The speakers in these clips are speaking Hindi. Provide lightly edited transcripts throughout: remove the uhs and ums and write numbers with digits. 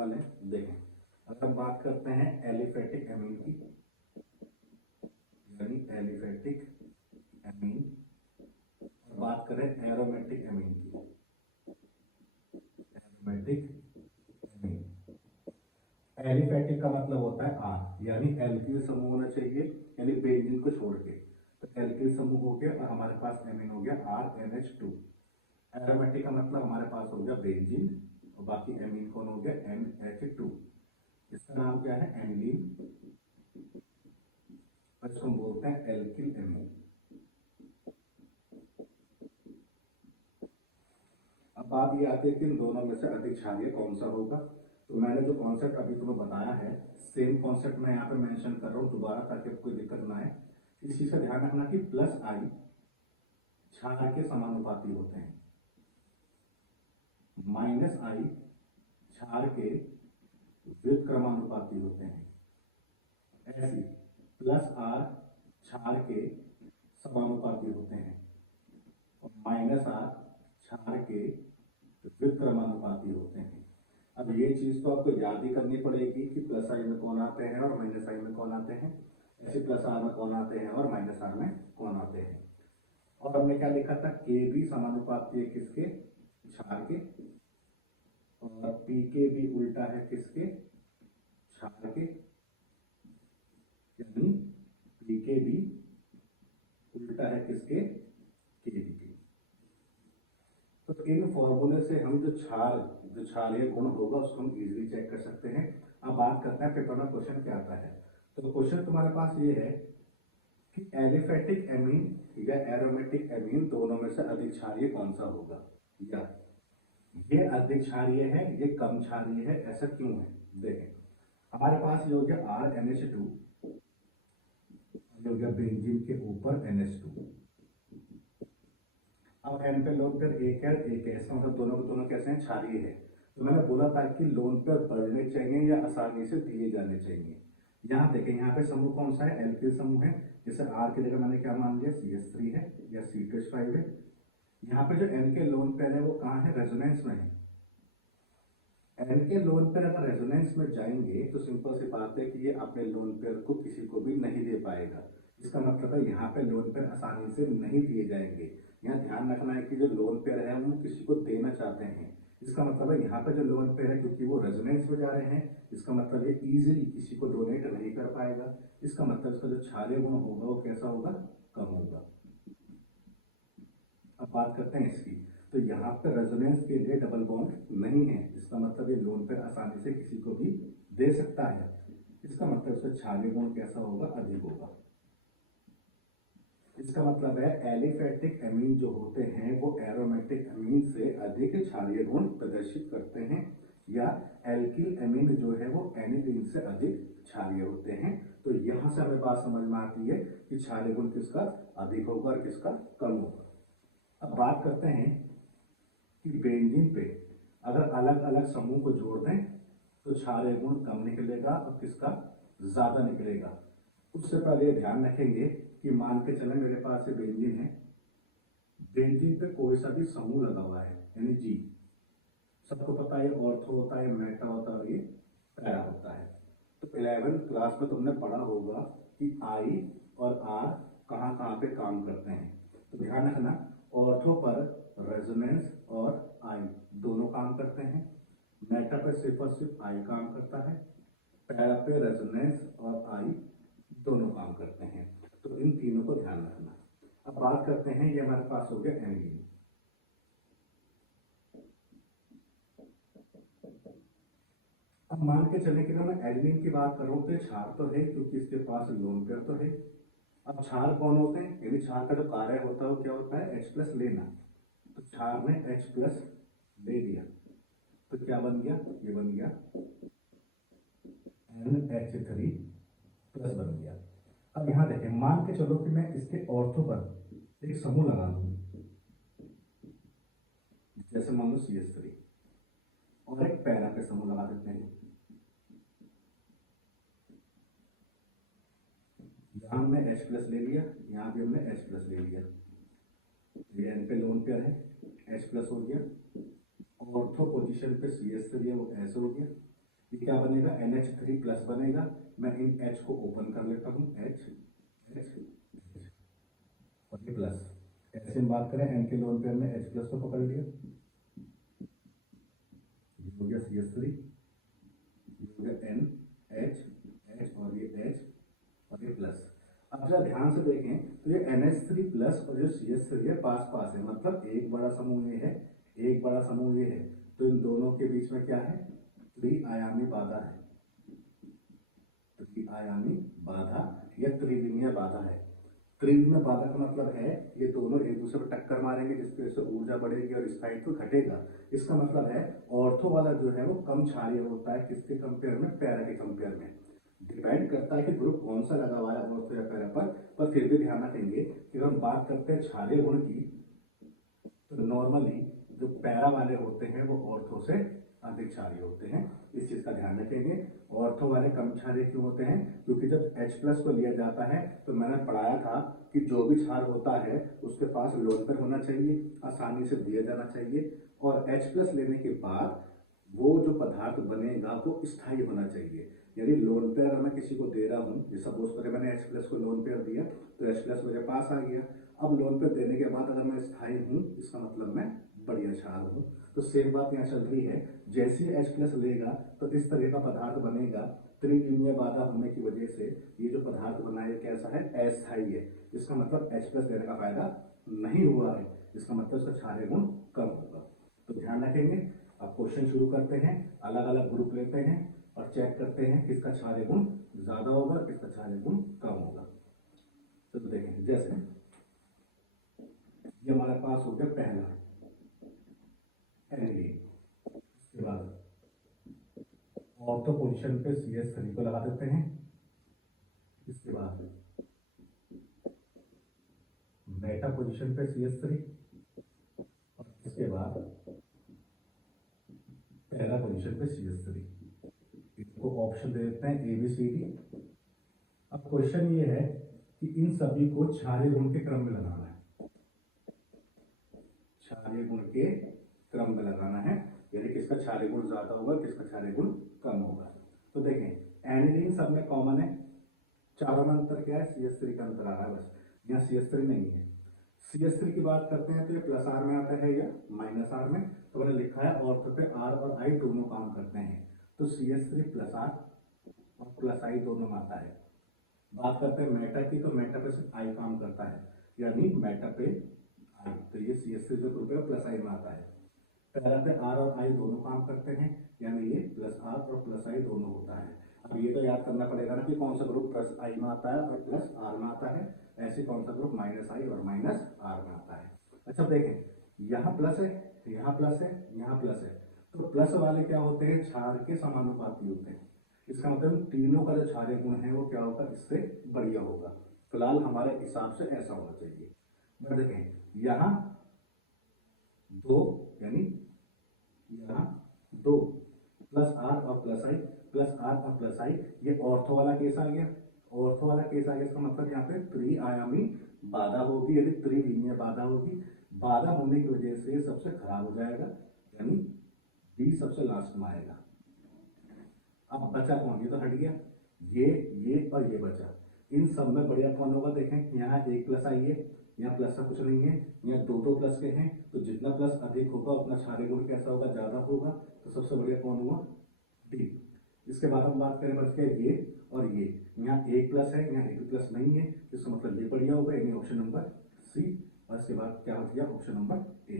वाले हैं। देखें, अगर हम बात करते हैं एलिफेटिक एमीन की, यानी एलिफेटिक एमीन, और बात करें एरोमेटिक एमीन की, एरोमेटिक एमीन। एलिफेटिक का मतलब होता है आर, यानी एल्किल समूह होना चाहिए, यानी बेंजीन को छोड़ के। तो एल्किल समूह हो गया और हमारे पास एमीन हो गया RNH2। एरोमेटिक का मतलब हमारे पास हो गया बेंजीन और बाकी एमीन कौन हो गया NH2। इसका नाम क्या है एनिलीन, और इसको हम बोलते हैं एल्किल एमीन। अब बात ये आती है कि इन दोनों में से अधिक क्षारीय कौन सा होगा। तो मैंने जो कॉन्सेप्ट अभी तुम्हें बताया है, सेम कॉन्सेप्ट मैं यहाँ पे मेंशन कर रहा हूँ दोबारा, ताकि कोई दिक्कत ना आए। इस चीज का ध्यान रखना कि प्लस आई क्षार के समानुपाती होते हैं, माइनस आई क्षार के व्युत्क्रमानुपाती होते हैं। ऐसी प्लस आर क्षार के समानुपाती होते हैं और माइनस आर क्षार के व्युत्क्रमानुपाती होते हैं। अब ये चीज तो आपको याद ही करनी पड़ेगी कि प्लस आई में कौन आते हैं और माइनस आई में कौन आते हैं, ऐसे प्लस आर में कौन आते हैं और माइनस आर में कौन आते हैं। और हमने क्या लिखा था, के भी समानुपाती है किसके, क्षार के, और पी के भी उल्टा है किसके, क्षार के, यानी पी के भी उल्टा है किसके, के बी के। तो इन फॉर्मूले से हम जो क्षारीय गुण होगा उसको हम इजीली चेक कर सकते हैं। अब बात करते हैं पेपर में क्वेश्चन क्या आता है। तो क्वेश्चन तुम्हारे पास ये है कि एलिफेटिक एमीन या एरोमेटिक एमीन दोनों में से अधिक क्षारीय कौन सा होगा, या ये अधिक क्षारीय है ये कम क्षारीय है, ऐसा क्यों है। देखें, हमारे पास ये हो गया RNH2, ये हो गया बेंजीन के ऊपर NH2। अब एन पे लोन पेयर एक है, इसका मतलब दोनों के दोनों कैसे हैं, क्षारीय है। तो मैंने बोला था कि लोन पेयर बढ़ने चाहिए या आसानी से दिए जाने चाहिए। यहाँ देखें, यहाँ पे समूह कौन सा है, एल्किल समूह है, जैसे R की जगह मैंने क्या मान लिया, CH3 है या C2H5 है। यहाँ पे जो N के लोन पेयर है वो कहाँ है, रेजोनेंस में है। N के लोन पेयर अगर रेजोनेंस में जाएंगे तो सिंपल सी बात है कि ये अपने लोन पेयर को किसी को भी नहीं दे पाएगा। इसका मतलब है यहाँ पे लोन पेयर आसानी से नहीं दिए जाएंगे। यहाँ ध्यान रखना है कि जो लोन पेयर है वो किसी को देना चाहते हैं। इसका मतलब है यहाँ पे जो लोन पेयर है क्योंकि वो रेजोनेंस में जा रहे हैं, इसका मतलब ये इजीली किसी को डोनेट नहीं कर पाएगा। इसका मतलब इसका जो क्षारीय गुण होगा वो कैसा होगा, कम होगा। अब बात करते हैं इसकी, तो यहाँ पे रेजोनेंस के लिए डबल बॉन्ड नहीं है, इसका मतलब ये लोन पेयर आसानी से किसी को भी दे सकता है। इसका मतलब इसका क्षारीय गुण कैसा होगा, अधिक होगा। इसका मतलब है एलिफेटिक एमीन जो होते हैं वो एरोमेटिक एमीन से अधिक क्षारीय गुण प्रदर्शित करते हैं, या एल्किल एमीन जो है वो एनिलीन से अधिक क्षारीय होते हैं। तो यहां से हमें बात समझ में आती है कि क्षारीय गुण किसका अधिक होगा और किसका कम होगा। अब बात करते हैं कि बेंजीन पे अगर अलग अलग समूह को जोड़ दें तो क्षारीय गुण कम निकलेगा और किसका ज्यादा निकलेगा। उससे पहले ध्यान रखेंगे कि मान के चले मेरे पास ये बेंजीन है, बेंजीन पे कोई सा भी समूह लगा हुआ है यानी जी, सबको पता है ऑर्थो होता है, मेटा होता है और ये पैरा होता है। तो 11th क्लास में तुमने पढ़ा होगा कि आई और आर कहाँ कहाँ पे काम करते हैं। तो ध्यान रखना, ऑर्थो पर रेजोनेंस और आई दोनों काम करते हैं, मेटा पे सिर्फ और सिर्फ आई काम करता है, पैरा पे रेजोनेंस और आई दोनों काम करते हैं। तो इन तीनों को ध्यान रखना। अब बात करते हैं, ये हमारे पास हो गया एनिलीन। अब मान के चले कि मैं एनिलीन की बात करूं तो क्षार तो है क्योंकि इसके पास लोन पेयर तो है। अब क्षार कौन होते हैं, यानी क्षार का जो कार्य होता है वो क्या होता है, H+ लेना। तो क्षार में H+ ले लिया तो क्या बन गया, ये बन गया NH3+ बन गया। अब यहां देखें, मान के चलो कि मैं इसके ऑर्थो पर एक समूह लगा दूं, जैसे मान लो CH3, और एक पैरा पे समूह लगा देते हैं। यहां हमने H+ ले लिया, यहां भी हमने H+ ले लिया, ये N पे लोन पेयर है, H+ हो गया, ऑर्थो पोजीशन पे CH3 है वो ऐसे हो गया, ये क्या बनेगा, NH3 प्लस बनेगा। मैं इन H को ओपन कर लेता हूँ, H H और ये प्लस। ऐसे हम बात करें N के लोन पेयर में H प्लस को पकड़ लिया, ये हो गया CH3, ये हो गया NH H और ये H और ये प्लस। अब जरा ध्यान से देखें तो ये NH3 प्लस और जो CH3 है पास पास है, मतलब एक बड़ा समूह ये है, एक बड़ा समूह ये है, तो इन दोनों के बीच में क्या है, त्रिआयामी बाधा है, त्रिआयामी बाधा या त्रिविमीय बाधा है। त्रिविमीय बाधा का मतलब है ये दोनों एक दूसरे पर टक्कर मारेंगे, जिसकी वजह से ऊर्जा बढ़ेगी और स्थायित्व घटेगा। इसका मतलब है ऑर्थो वाला जो है वो कम क्षारीय होता है, किसके कंपेयर में, पैरा के कंपेयर में। डिपेंड करता है कि ग्रुप कौन सा लगा हुआ है ऑर्थो या पैरा पर फिर भी ध्यान रखेंगे कि हम बात करते हैं क्षारीय गुण की, तो नॉर्मली जो पैरा वाले होते हैं वो ऑर्थो से अधिक क्षारीय होते हैं, इस चीज का ध्यान रखेंगे। ऑर्थो वाले कम क्षारीय क्यों होते हैं, क्योंकि जब H प्लस को लिया जाता है तो मैंने पढ़ाया था कि जो भी क्षार होता है उसके पास लोन पेयर होना चाहिए, आसानी से दिया जाना चाहिए, और H प्लस लेने के बाद वो जो पदार्थ बनेगा वो स्थायी होना चाहिए। यदि लोन पेयर मैं किसी को दे रहा हूँ, सपोज करें मैंने H प्लस को लोन पेयर दिया तो H प्लस मेरे पास आ गया, अब लोन पेयर देने के बाद अगर मैं स्थायी हूँ इसका मतलब मैं बढ़िया क्षार हूँ। तो सेम बात यहाँ चल रही है, जैसे ही H प्लस लेगा तो इस तरह का पदार्थ बनेगा, त्रिविमीय बाधा होने की वजह से ये जो पदार्थ बना है कैसा है, अस्थायी है। इसका मतलब H प्लस लेने का फायदा नहीं हुआ है, इसका मतलब इसका क्षारीय गुण कम होगा। तो ध्यान रखेंगे। अब क्वेश्चन शुरू करते हैं, अलग अलग ग्रुप लेते हैं और चेक करते हैं किसका क्षारीय गुण ज्यादा होगा, किसका क्षारीय गुण कम होगा। तो देखें, जैसे ये हमारे पास हो गया पहला एनिलीन, उसके बाद ऑर्थो पोजीशन पे CH3 को लगा देते हैं, इसके बाद मेटा पोजीशन पे CH3 और इसके बाद पहला पोजीशन पे CH3। इसको ऑप्शन दे देते हैं ABCD। अब क्वेश्चन ये है कि इन सभी को क्षारीय गुण के क्रम में लगाना है, क्षारीय गुण के क्रम में लगाना है, यानी किसका क्षारीय गुण ज्यादा होगा, किसका क्षारीय गुण कम होगा। तो देखें एनिलीन सब में कॉमन है, चारों में अंतर क्या है, CH3 का अंतर आ रहा है बस, यहाँ CH3 नहीं है। CH3 की बात करते हैं तो ये प्लस R में आता है या माइनस R में, तो मैंने लिखा है ऑर्थो पे R और I दोनों काम करते हैं, तो CH3 प्लस R और प्लस I दोनों में आता है। बात करते हैं मेटा की, तो मेटा पे सिर्फ I काम करता है, यानी मेटा पे I, तो ये CH3 जो ग्रुप है प्लस I में आता है। पैरा पे R और I दोनों काम करते हैं, यानी ये प्लस R और प्लस I दोनों होता है। अब ये तो याद करना पड़ेगा ना कि कौन सा ग्रुप प्लस I में आता है और प्लस R में आता है, ऐसे कौन सा ग्रुप माइनस I और माइनस R में आता है। अच्छा देखें, यहाँ प्लस है, यहाँ प्लस है, यहाँ प्लस है, तो प्लस वाले क्या होते हैं, क्षार के समानुपाती होते हैं। इसका मतलब तीनों का जो क्षारीय गुण है वो क्या होगा, इससे बढ़िया होगा। फिलहाल हमारे हिसाब से ऐसा होना चाहिए। बट देखें यहाँ दो, यानी यहाँ दो प्लस R और प्लस I, प्लस R और प्लस I, ये ऑर्थो वाला केस आ गया, ऑर्थो वाला केस आ गया। इसका मतलब यहाँ पे त्रिआयामी बाधा होगी, यदि त्रिविमीय बाधा होगी, बाधा होने की वजह से सबसे खराब हो जाएगा, यानी D सबसे लास्ट में आएगा। अब बचा कौन, ये तो हट गया, ये और ये बचा, इन सब में बढ़िया कौन होगा। देखें यहाँ एक प्लस आई है, यहाँ प्लस का कुछ नहीं है, यहाँ दो प्लस के हैं, तो जितना प्लस अधिक होगा उतना क्षारीय गुण कैसा होगा, ज्यादा होगा, तो सबसे बढ़िया कौन हुआ, डी। इसके बाद हम बात करें बच गया ये और ये, यहाँ एक प्लस है, यहाँ एक प्लस नहीं है, इसका मतलब ये बढ़िया होगा, यानी ऑप्शन नंबर सी। और इसके बाद क्या बच गया, ऑप्शन नंबर ए।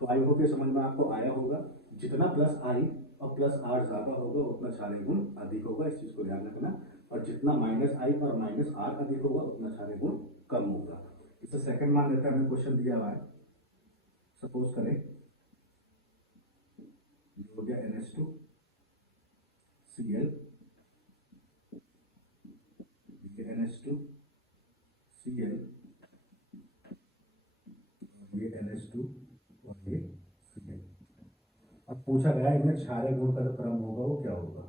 तो आई होप ये समझ में आपको आया होगा, जितना प्लस आई और प्लस आर ज्यादा होगा उतना क्षारीय गुण अधिक होगा, इस चीज को ध्यान रखना, और जितना माइनस आई और माइनस आर अधिक होगा उतना क्षारीय गुण कम होगा। इसे सेकंड मान लेते हैं, हमें क्वेश्चन दिया हुआ है, सपोज करें ये हो गया NH2 Cl, ये NH2 Cl, ये NH2 और ये Cl। अब पूछा गया है इनमें क्षारीय गुण का जो क्रम होगा वो क्या होगा,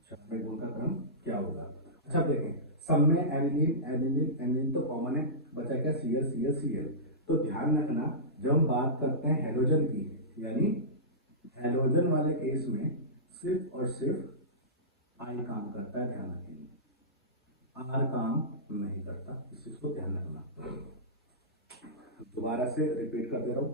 क्षारीय गुण का क्रम क्या होगा। अच्छा देखें, सब में एनिलीन एनिलीन एनिलीन तो कॉमन है, बचा क्या Cl Cl Cl। तो ध्यान रखना जब हम बात करते हैं हेलोजन की, यानी हैलोजन वाले केस में सिर्फ और सिर्फ आई काम करता है, ध्यान रखिए, आर काम नहीं करता, इस चीज को ध्यान रखना। दोबारा से रिपीट कर दे रहा हूं,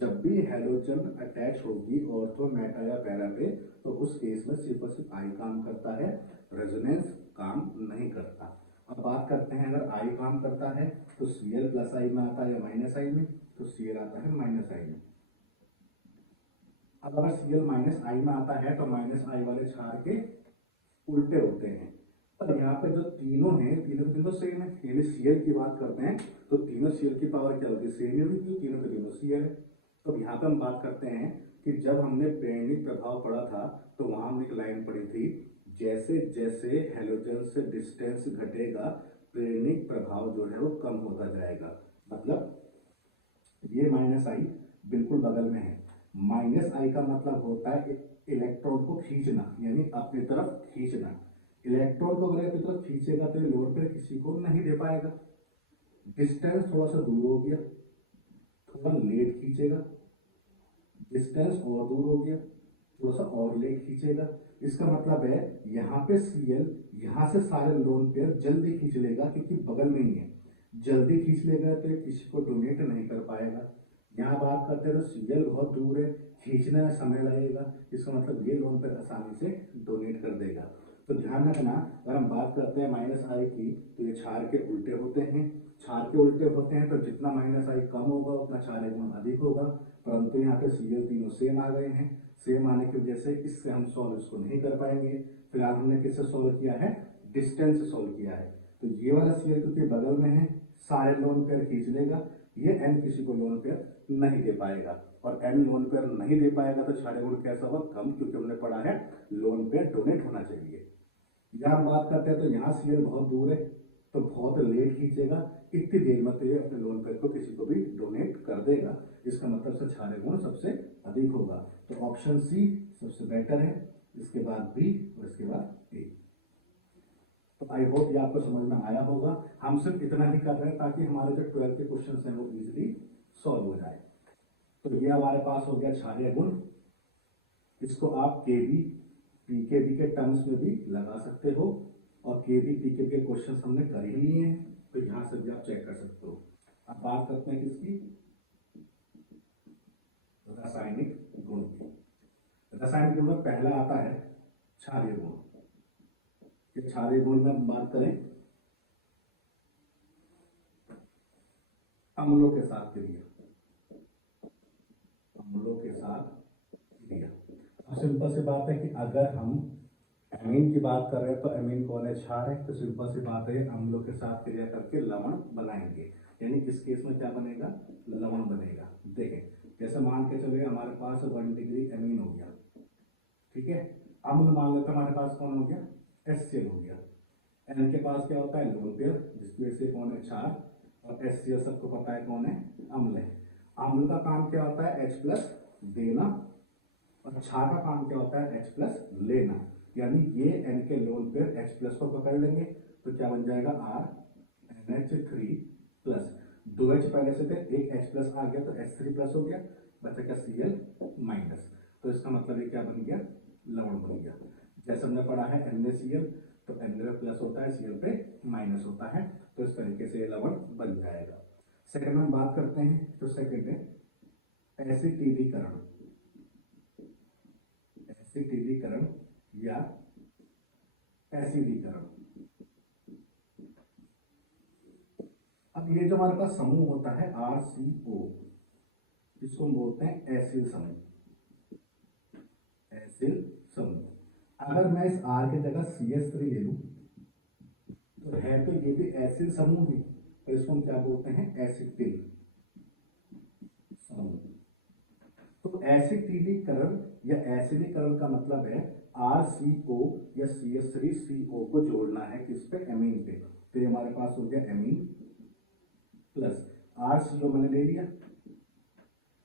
जब भी हैलोजन अटैच होगी ऑर्थो, मेटा या पैरा पे, तो उस केस में सिर्फ और सिर्फ आई काम करता है, रेजोनेंस काम नहीं करता। अब बात करते हैं, अगर आई काम करता है तो Cl प्लस आई में आता है या माइनस आई में, तो Cl आता है माइनस आई में। अब अगर Cl माइनस आई में आता है तो माइनस आई वाले क्षार के उल्टे होते हैं। पर यहाँ पे जो तीनों हैं, तीनों सेम है, यानी Cl की बात करते हैं तो तीनों Cl की पावर क्या होगी, सेम होगी, क्योंकि तीनों के तीनों Cl है। तो यहाँ पे हम बात करते हैं कि जब हमने प्रेरणिक प्रभाव पढ़ा था तो वहां हमने एक लाइन पढ़ी थी, जैसे जैसे हैलोजन से डिस्टेंस घटेगा प्रेरणिक प्रभाव जो है वो कम होता जाएगा। मतलब ये माइनस आई बिल्कुल बगल में है, माइनस आई का मतलब होता है इलेक्ट्रॉन को खींचना, यानी अपनी तरफ खींचना। इलेक्ट्रॉन को अगर अपनी तरफ खींचेगा तो ये लोड पर किसी को नहीं दे पाएगा। डिस्टेंस थोड़ा सा दूर हो गया, थोड़ा लेट खींचेगा, डिस्टेंस और दूर हो गया, थोड़ा सा और लेट खींचेगा। इसका मतलब है यहाँ पे Cl यहाँ से सारे लोन पेयर जल्दी खींच लेगा, क्योंकि बगल में ही है, जल्दी खींच लेगा तो ये किसी को डोनेट नहीं कर पाएगा। यहाँ बात करते हैं तो Cl बहुत दूर है, खींचने में समय लगेगा, इसका मतलब ये लोन पेयर आसानी से डोनेट कर देगा। तो ध्यान रखना, अगर हम बात करते हैं माइनस आई की तो ये क्षार के उल्टे होते हैं, क्षार के उल्टे होते हैं तो जितना माइनस आई कम होगा उतना क्षार गुण अधिक होगा। परंतु यहाँ पे Cl तीनों सेम आ गए हैं, सेम आने की वजह से इससे हम सॉल्व इसको नहीं कर पाएंगे। फिलहाल हमने किससे सॉल्व किया है, डिस्टेंस से सॉल्व किया है। तो ये वाला Cl क्योंकि बगल में है सारे लोन पेयर खींच लेगा, ये N किसी को लोन पेयर नहीं दे पाएगा, और N लोन पेयर नहीं दे पाएगा तो क्षार गुण कैसा होगा, कम, क्योंकि हमने पढ़ा है लोन पेयर डोनेट होना चाहिए। यहाँ बात करते हैं तो यहाँ Cl बहुत दूर है तो बहुत लेट खींचेगा, इतनी देर में तो ये अपने लोन पेयर को किसी को भी डोनेट कर देगा, इसका मतलब से क्षार गुण सबसे अधिक होगा। तो ऑप्शन सी सबसे बेटर है, इसके बाद बी और इसके बाद ए। तो आई होप ये आपको समझ में आया होगा। हम सिर्फ इतना ही कर रहे हैं ताकि हमारे जो 12 के क्वेश्चन हैं वो इजीली सॉल्व हो जाए। तो ये हमारे पास हो गया क्षारीय गुण, इसको आप केबी पीकेबी के टर्म्स में भी लगा सकते हो, और केबी पीकेबी के क्वेश्चन हमने कर ही लिए हैं, तो यहां से भी आप चेक कर सकते हो। अब बात करते हैं किसकी, रासायनिक गुण की। रासायनिक गुण में पहला आता है क्षारीय गुण। क्षारीय गुण में हम बात करें अम्लों के साथ क्रिया, अम्लों के साथ क्रिया। अब सिंपल सी बात है कि अगर हम एमीन की बात कर रहे हैं तो एमीन कौन है, क्षार है, तो सिंपल सी बात है अम्लों के साथ क्रिया करके लवण बनाएंगे, यानी इस केस में क्या बनेगा, लवण बनेगा। देखें जैसे मान के चले हमारे पास 1 डिग्री एमीन हो गया, ठीक है, अम्ल मान लेते हमारे पास कौन हो गया, HCl हो गया। N के पास क्या होता है, लोन पेयर, जिसकी वजह से कौन है, क्षार, और HCl सबको पता है कौन है, अम्ल है। अम्ल का काम क्या होता है, H प्लस देना, और क्षार का काम क्या होता है, H प्लस लेना, यानी ये N के लोन पेयर H प्लस को पकड़ लेंगे तो क्या बन जाएगा, RNH3 प्लस, 2H पहले से थे, एक H प्लस आ गया तो H3 प्लस हो गया, बचा क्या Cl माइनस। तो इसका मतलब ये क्या बन गया, लवण बन गया। जैसे हमने पढ़ा है NaCl, तो Na प्लस होता है, Cl पे माइनस होता है, तो इस तरीके से ये लवण बन जाएगा। सेकंड में बात करते हैं, तो सेकंड है एसिटिलीकरण, एसिटिलीकरण या एसिडीकरण। अब ये जो हमारे पास समूह होता है RCO, इसको हम बोलते हैं एसिल समूह, एसिल समूह। अगर मैं इस R की जगह CH3 ले लूं तो है तो ये भी एसिल समूह ही, तो इसको हम क्या बोलते हैं, एसिटिल समूह। तो एसिटिलीकरण या एसिडीकरण का मतलब है RCO या CH3CO को जोड़ना है किस पे, एमीन पे। तो ये हमारे पास हो गया एमीन प्लस RCO मैंने ले लिया।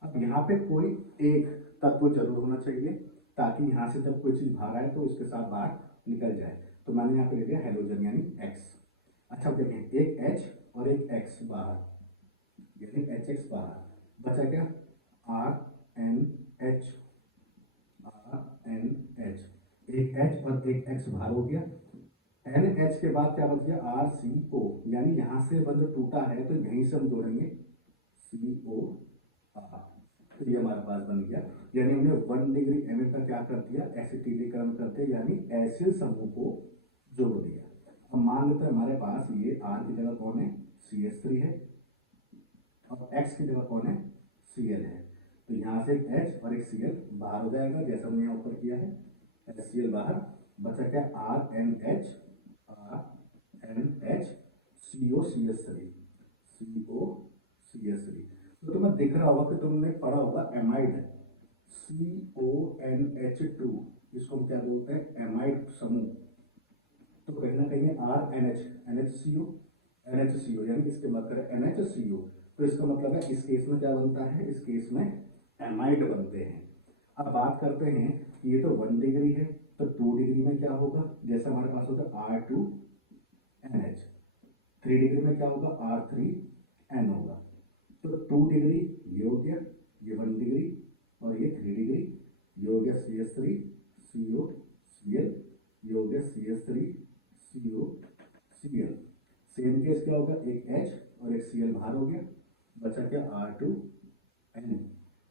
अब यहाँ पे कोई एक तत्व जरूर होना चाहिए ताकि यहाँ से जब कोई चीज बाहर आए तो उसके साथ बाहर निकल जाए, तो मैंने यहाँ पे ले लिया हेलोजन यानी X। अच्छा देखें, एक H और एक X बाहर, यानी HX बाहर, बचा क्या, RNH, एक H और एक X बाहर हो गया। NH के बाद क्या बच गया RCO, यानी यहां से बंध टूटा है तो यहीं से हम जोड़ेंगे COR, तो ये हमारे पास बन गया। यानी हमने 1 डिग्री एमिन का क्या कर दिया, एसिटिलीकरण करते यानी एसिड समूह को जोड़ दिया। अब मान लेते हैं हमारे पास ये R की जगह कौन है CH3 है और X की जगह कौन है Cl है, तो यहाँ से एक H और एक Cl बाहर हो जाएगा जैसा हमने यहाँ ऊपर किया है, HCl बाहर, बचा क्या RNH COCH3 तो तुम्हें दिख रहा होगा कि तुमने पढ़ा होगा एमाइड CONH2, इसको हम क्या बोलते हैं एमाइड समूह। तो कहीं ना कहीं NHCO यानी इसके मतलब है NHCO, तो इसका मतलब है इस केस में क्या बनता है, इस केस में एमाइड बनते हैं। अब बात करते हैं ये तो 1 डिग्री है, तो 2 डिग्री में क्या होगा, जैसा हमारे पास होगा R2NH, 3 डिग्री में क्या होगा R3N होगा। तो 2 डिग्री ये हो गया, ये 1 डिग्री और ये 3 डिग्री, ये हो गया CH3 CO Cl, ये हो गया CH3 CO Cl। Same case क्या होगा, एक H और एक Cl बाहर हो गया, बचा क्या R2N,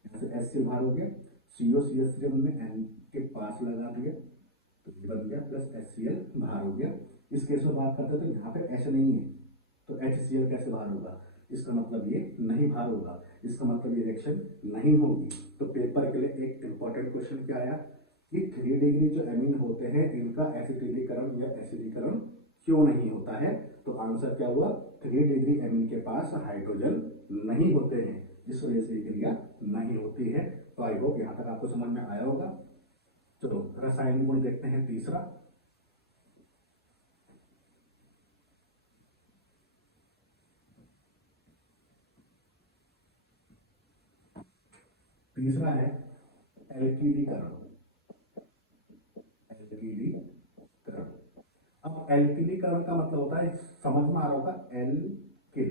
यहाँ से HCl बाहर हो गया, CO CH3 हमने N के पास लगा दिया तो ये बन गया प्लस HCl बाहर हो गया। इस केस में बात करते हैं तो यहाँ पे H नहीं है तो HCl कैसे बाहर होगा, इसका मतलब ये नहीं बाहर होगा, इसका मतलब ये रिएक्शन नहीं होगी। तो पेपर के लिए एक इंपॉर्टेंट क्वेश्चन क्या आया कि 3 डिग्री जो एमीन होते हैं इनका एसिटिलीकरण या एसिडीकरण क्यों नहीं होता है, तो आंसर क्या हुआ 3 डिग्री एमीन के पास हाइड्रोजन नहीं होते हैं, इस वजह से क्रिया नहीं होती है। तो आई होप यहाँ तक आपको समझ में आया होगा। चलो रासायनिक गुण देखते हैं तीसरा। तीसरा है एल्कीलीकरण। एल्कीलीकरण, अब एल्कीलीकरण का मतलब होता है, समझ में आ रहा होगा, एल्किल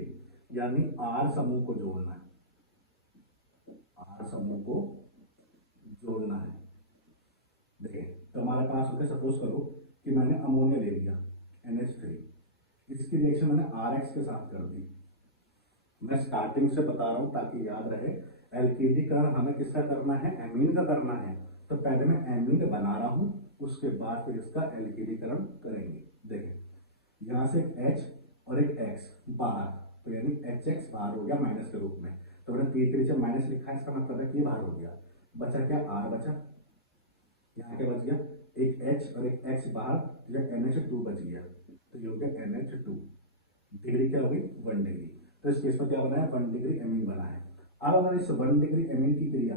यानी R समूह को जोड़ना है, R समूह को जोड़ना है। देखिए तो हमारे पास होता है, सपोज करो कि मैंने अमोनिया ले लिया NH3, इसकी रिएक्शन मैंने RX के साथ कर दी। मैं स्टार्टिंग से बता रहा हूं ताकि याद रहे, एल्कीलीकरण हमें किसका करना है, एमीन का करना है। तो पहले मैं एमीन बना रहा हूं, उसके बाद फिर इसका एल्कीलीकरण करेंगे। देखिए यहां से एक H और एक X बाहर, तो यानी HX बाहर हो गया माइनस के रूप में, तो मैंने तीसरे से माइनस लिखा है, इसका मतलब है कि बाहर हो गया। बचा क्या R बचा, यहाँ क्या बच गया एक H और एक X बाहर, तो NH2 बच गया, तो ये हो गया NH2। डिग्री क्या होगी 1 डिग्री, तो इस केस में क्या बना है 1 डिग्री एमीन बना है। अब अगर इस 1 डिग्री एमीन की क्रिया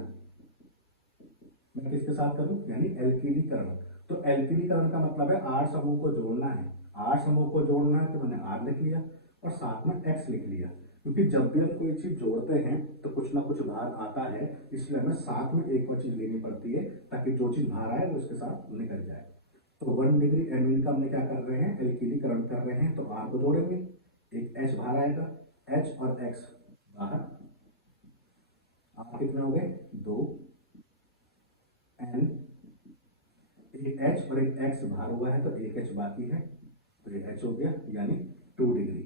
मैं किसके साथ करूं, यानी एल्कीलीकरण, तो एल्कीलीकरण का मतलब है R समूह को जोड़ना है, R समूह को जोड़ना है, तो मैंने R लिख लिया और साथ में X लिख लिया, क्योंकि जब भी हम कोई चीज जोड़ते हैं तो कुछ ना कुछ बाहर आता है, इसलिए हमें साथ में एक और चीज लेनी पड़ती है ताकि जो चीज बाहर आए वो इसके साथ निकल जाए। तो 1 डिग्री एमीन का हमने क्या कर रहे हैं, एल्कीलीकरण कर रहे हैं, तो R को जोड़ेंगे, एक H बाहर आएगा, H और X बाहर, R कितने हो गए 2, N, एक H और एक X बाहर हुआ है तो एक H बाकी है, तो ये H हो गया यानी 2 डिग्री।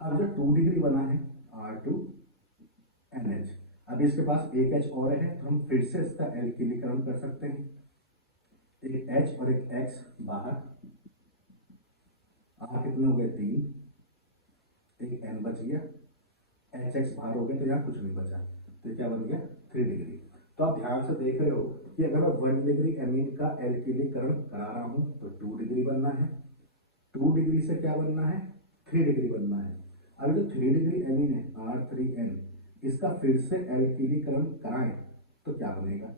अब जो 2 डिग्री बना है R2NH, अब इसके पास एक H और है तो हम फिर से इसका एल्कीलीकरण कर सकते हैं, एक H और एक X बाहर, R कितने हो गए 3, एक N बच गया, HX बाहर हो गया तो यहाँ कुछ नहीं बचा, तो क्या बन गया 3 डिग्री। तो आप ध्यान से देख रहे हो कि अगर मैं 1 डिग्री एमीन का एल्कीलीकरण करा रहा हूं तो 2 डिग्री बनना है, 2 डिग्री से क्या बनना है 3 डिग्री बनना है। अब जो 3 डिग्री एमीन है R3N, इसका फिर से एल्कीलीकरण कराएं तो क्या बनेगा,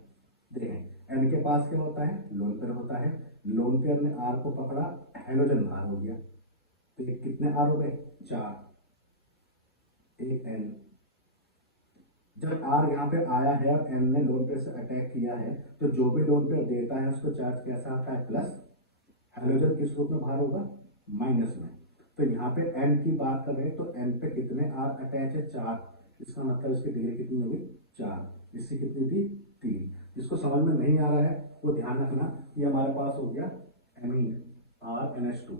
देखें N के पास क्या होता है लोन पेयर होता है, लोन पेयर ने R को पकड़ा, हेलोजन बाहर हो गया, तो ये कितने R हो गए 4, एक N। जब R यहाँ पे आया है और N ने लोन पेयर से अटैक किया है, तो जो भी लोन पेयर देता है उसको चार्ज कैसा आता है प्लस, हेलोजन किस रूप में बाहर होगा माइनस में। तो यहाँ पे N की बात कर रहे हैं तो N पे कितने R अटैच है 4, इसका मतलब इसकी डिग्री कितनी होगी 4, इसकी कितनी थी 3, जिसको समझ में नहीं आ रहा है वो ध्यान रखना, ये हमारे पास हो गया एमीन RNH2,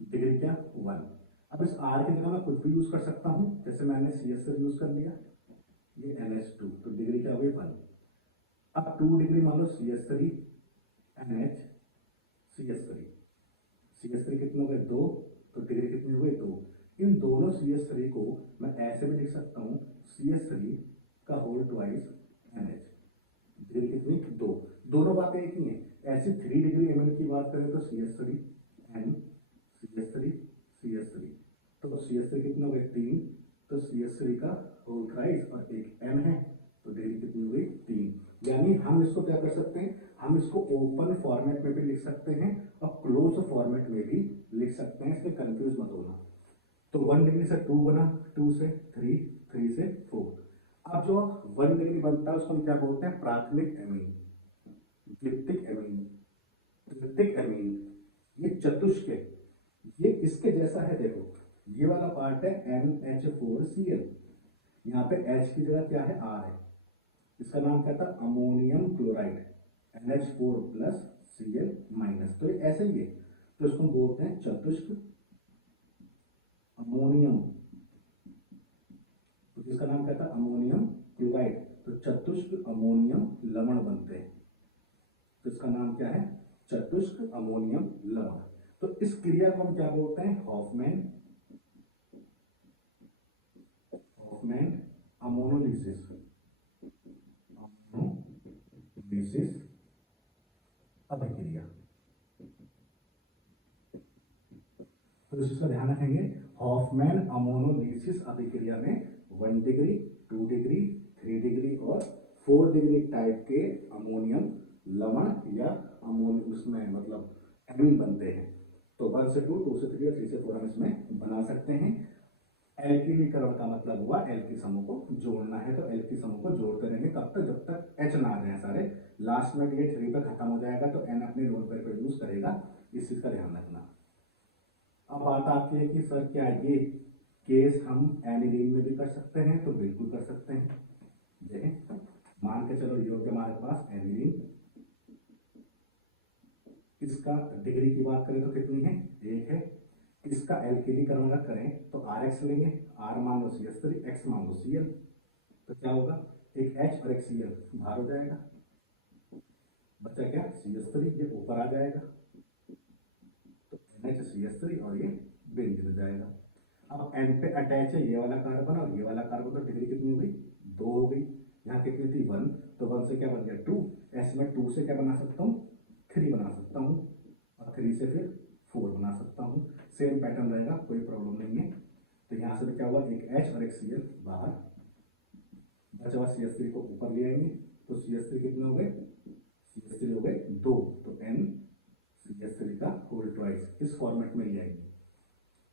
डिग्री क्या 1। अब इस R की जगह मैं कुछ भी यूज कर सकता हूँ, जैसे मैंने CH यूज कर लिया, ये NH2, तो डिग्री क्या हुई 1। अब 2 डिग्री मान लो CH3 NH CH3, CH3 कितने हो गए 2, तो डिग्री कितनी हो गई 2। इन दोनों CH3 को मैं ऐसे भी लिख सकता हूँ CH3 का होल ट्वाइस NH, डिग्री कितनी 2, दोनों बातें एक ही हैं। ऐसी 3 डिग्री एमिन की बात करें तो CH3 N CH3 CH3, तो CH3 कितने हो गए 3, तो CH3 का होल ट्वाइस और एक N है, तो डिग्री कितनी हो गई 3। यानी हम इसको क्या कर सकते हैं, हम इसको ओपन फॉर्मेट में भी लिख सकते हैं और क्लोज फॉर्मेट में भी लिख सकते हैं, इसमें कंफ्यूज मत होना। तो 1 डिग्री से 2 बना, 2 से 3, 3 से 4। अब जो 1 डिग्री बनता है उसको हम क्या बोलते हैं, प्राथमिक एमीन, द्वितीयक एमीन, तृतीयक एमीन, ये चतुष्क है, ये इसके जैसा है। देखो ये वाला पार्ट है NH4Cl, यहाँ पे H की जगह क्या है R है, इसका नाम क्या था अमोनियम क्लोराइड, NH4+Cl-, तो ये ऐसे ही है, तो इसको बोलते हैं चतुष्क अमोनियम, तो इसका नाम क्या था अमोनियम क्लोराइड, तो चतुष्क अमोनियम लवण बनते हैं, तो इसका नाम क्या है चतुष्क अमोनियम लवण। तो इस क्रिया को हम क्या बोलते हैं हॉफमैन अमोनोलिसिस, अभिक्रिया। तो इसका ध्यान रखेंगे, हॉफमैन अमोनोलिसिस अभिक्रिया में 1 डिग्री 2 डिग्री 3 डिग्री और 4 डिग्री टाइप के अमोनियम लवण या अमोनियम उसमें मतलब एमीन बनते हैं। तो 1 से 2, 2 से 3 और 3 से 4 हम इसमें बना सकते हैं। एल्किलीकरण का मतलब हुआ एल्की समूह को जोड़ना है, तो एल्की समूह को जोड़ते रहेंगे तब तक जब तक H ना आ जाए सारे, लास्ट में ये 3 पे खत्म हो जाएगा तो N अपने लोन पर प्रोड्यूस करेगा, इस चीज का ध्यान रखना। अब बात आती है कि सर क्या ये केस हम एनिलीन में भी कर सकते हैं, तो बिल्कुल कर सकते हैं। देखें मान के चलो योग हमारे पास एनिलीन, इसका डिग्री की बात करें तो कितनी है 1 है, इसका एल्किलीकरण अगर करें तो RX लेंगे, R मान लो CH3, X मान लो Cl, तो क्या होगा एक H और एक Cl बाहर हो जाएगा, बचा क्या CH3, ये ऊपर आ जाएगा, तो NHCH3 और ये बेंजीन हो जाएगा। अब N पे अटैच है ये वाला कार्बन और ये वाला कार्बन, तो डिग्री कितनी हो गई 2 हो गई, यहाँ कितनी थी 1, तो 1 से क्या बन गया 2, S में 2 से क्या बना सकता हूँ 3 बना सकता हूँ, और 3 से फिर 4 बना सकता हूँ, सेम पैटर्न रहेगा, कोई प्रॉब्लम नहीं है। तो यहाँ से भी क्या हुआ एक H और एक Cl बाहर, बचा हुआ CH3 को ऊपर ले आएंगे, तो CH3 कितने हो गए CH3 हो गए 2, तो N CH3 का होल ट्वाइस इस फॉर्मेट में ले आएंगे,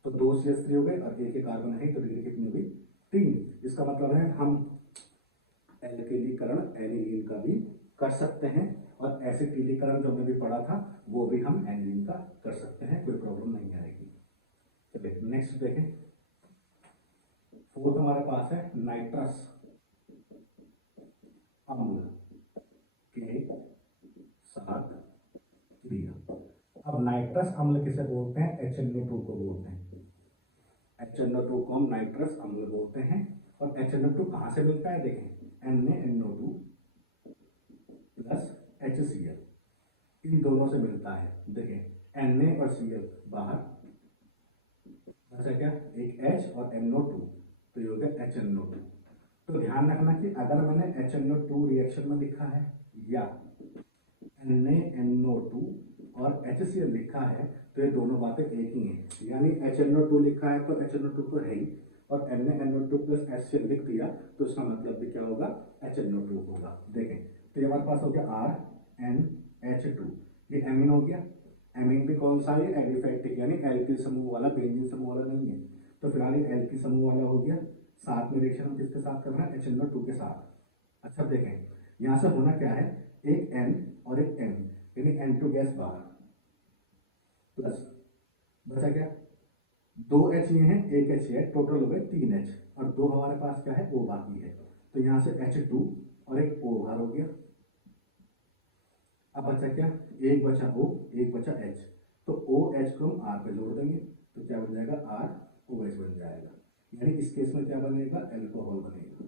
तो 2 CH3 हो गए और एक कार्बन है, तो डिग्री कितनी हो गई 3। इसका मतलब है हम एल्किलीकरण एनिलीन का भी कर सकते हैं, और एसिटिलीकरण जो हमने भी पढ़ा था वो भी हम एनिलीन का कर सकते हैं, कोई प्रॉब्लम नहीं आएगी। चलिए नेक्स्ट देखें, फोर्थ हमारे पास है नाइट्रस अम्ल के साथ क्रिया। अब नाइट्रस अम्ल किसे बोलते हैं, HNO2 को बोलते हैं, HNO2 को हम नाइट्रस अम्ल बोलते हैं। और HNO2 कहां से मिलता है, देखें NaNO2 प्लस HCl, इन दोनों से मिलता है। देखें Na और Cl बाहर, अच्छा क्या एक H और NO2, तो ये हो गया HNO2। तो ध्यान रखना कि अगर मैंने HNO2 रिएक्शन में लिखा है या NaNO2 और HCl लिखा है, तो ये दोनों बातें एक ही हैं, यानी HNO2 लिखा है तो HNO2 तो है ही, और NaNO2 प्लस HCl लिख दिया तो इसका मतलब भी क्या होगा HNO2 होगा। देखें तो ये हमारे पास हो गया RNH2, ये एमीन हो गया, एमीन भी कौन सा है एलिफैटिक, यानी एल्किल समूह वाला, बेंजीन समूह वाला नहीं है, तो फिलहाल ये एल्किल समूह वाला हो गया। साथ में रिएक्शन हम किसके साथ कर रहे हैं HNO2 के साथ। अच्छा देखें यहां से होना क्या है, एक N और एक M, यानी N2 गैस बाहर, प्लस बचा क्या 2 H ये हैं, एक H है, टोटल हो गए 3 H, और 2 हमारे पास क्या है O बाकी है, तो यहाँ से H2 और एक O बाहर हो गया, अब बचा क्या, एक बचा O, एक बचा H, तो OH को हम R पे जोड़ देंगे तो क्या बन जाएगा, ROH बन जाएगा। यानी इस केस में क्या बनेगा, एल्कोहल बनेगा।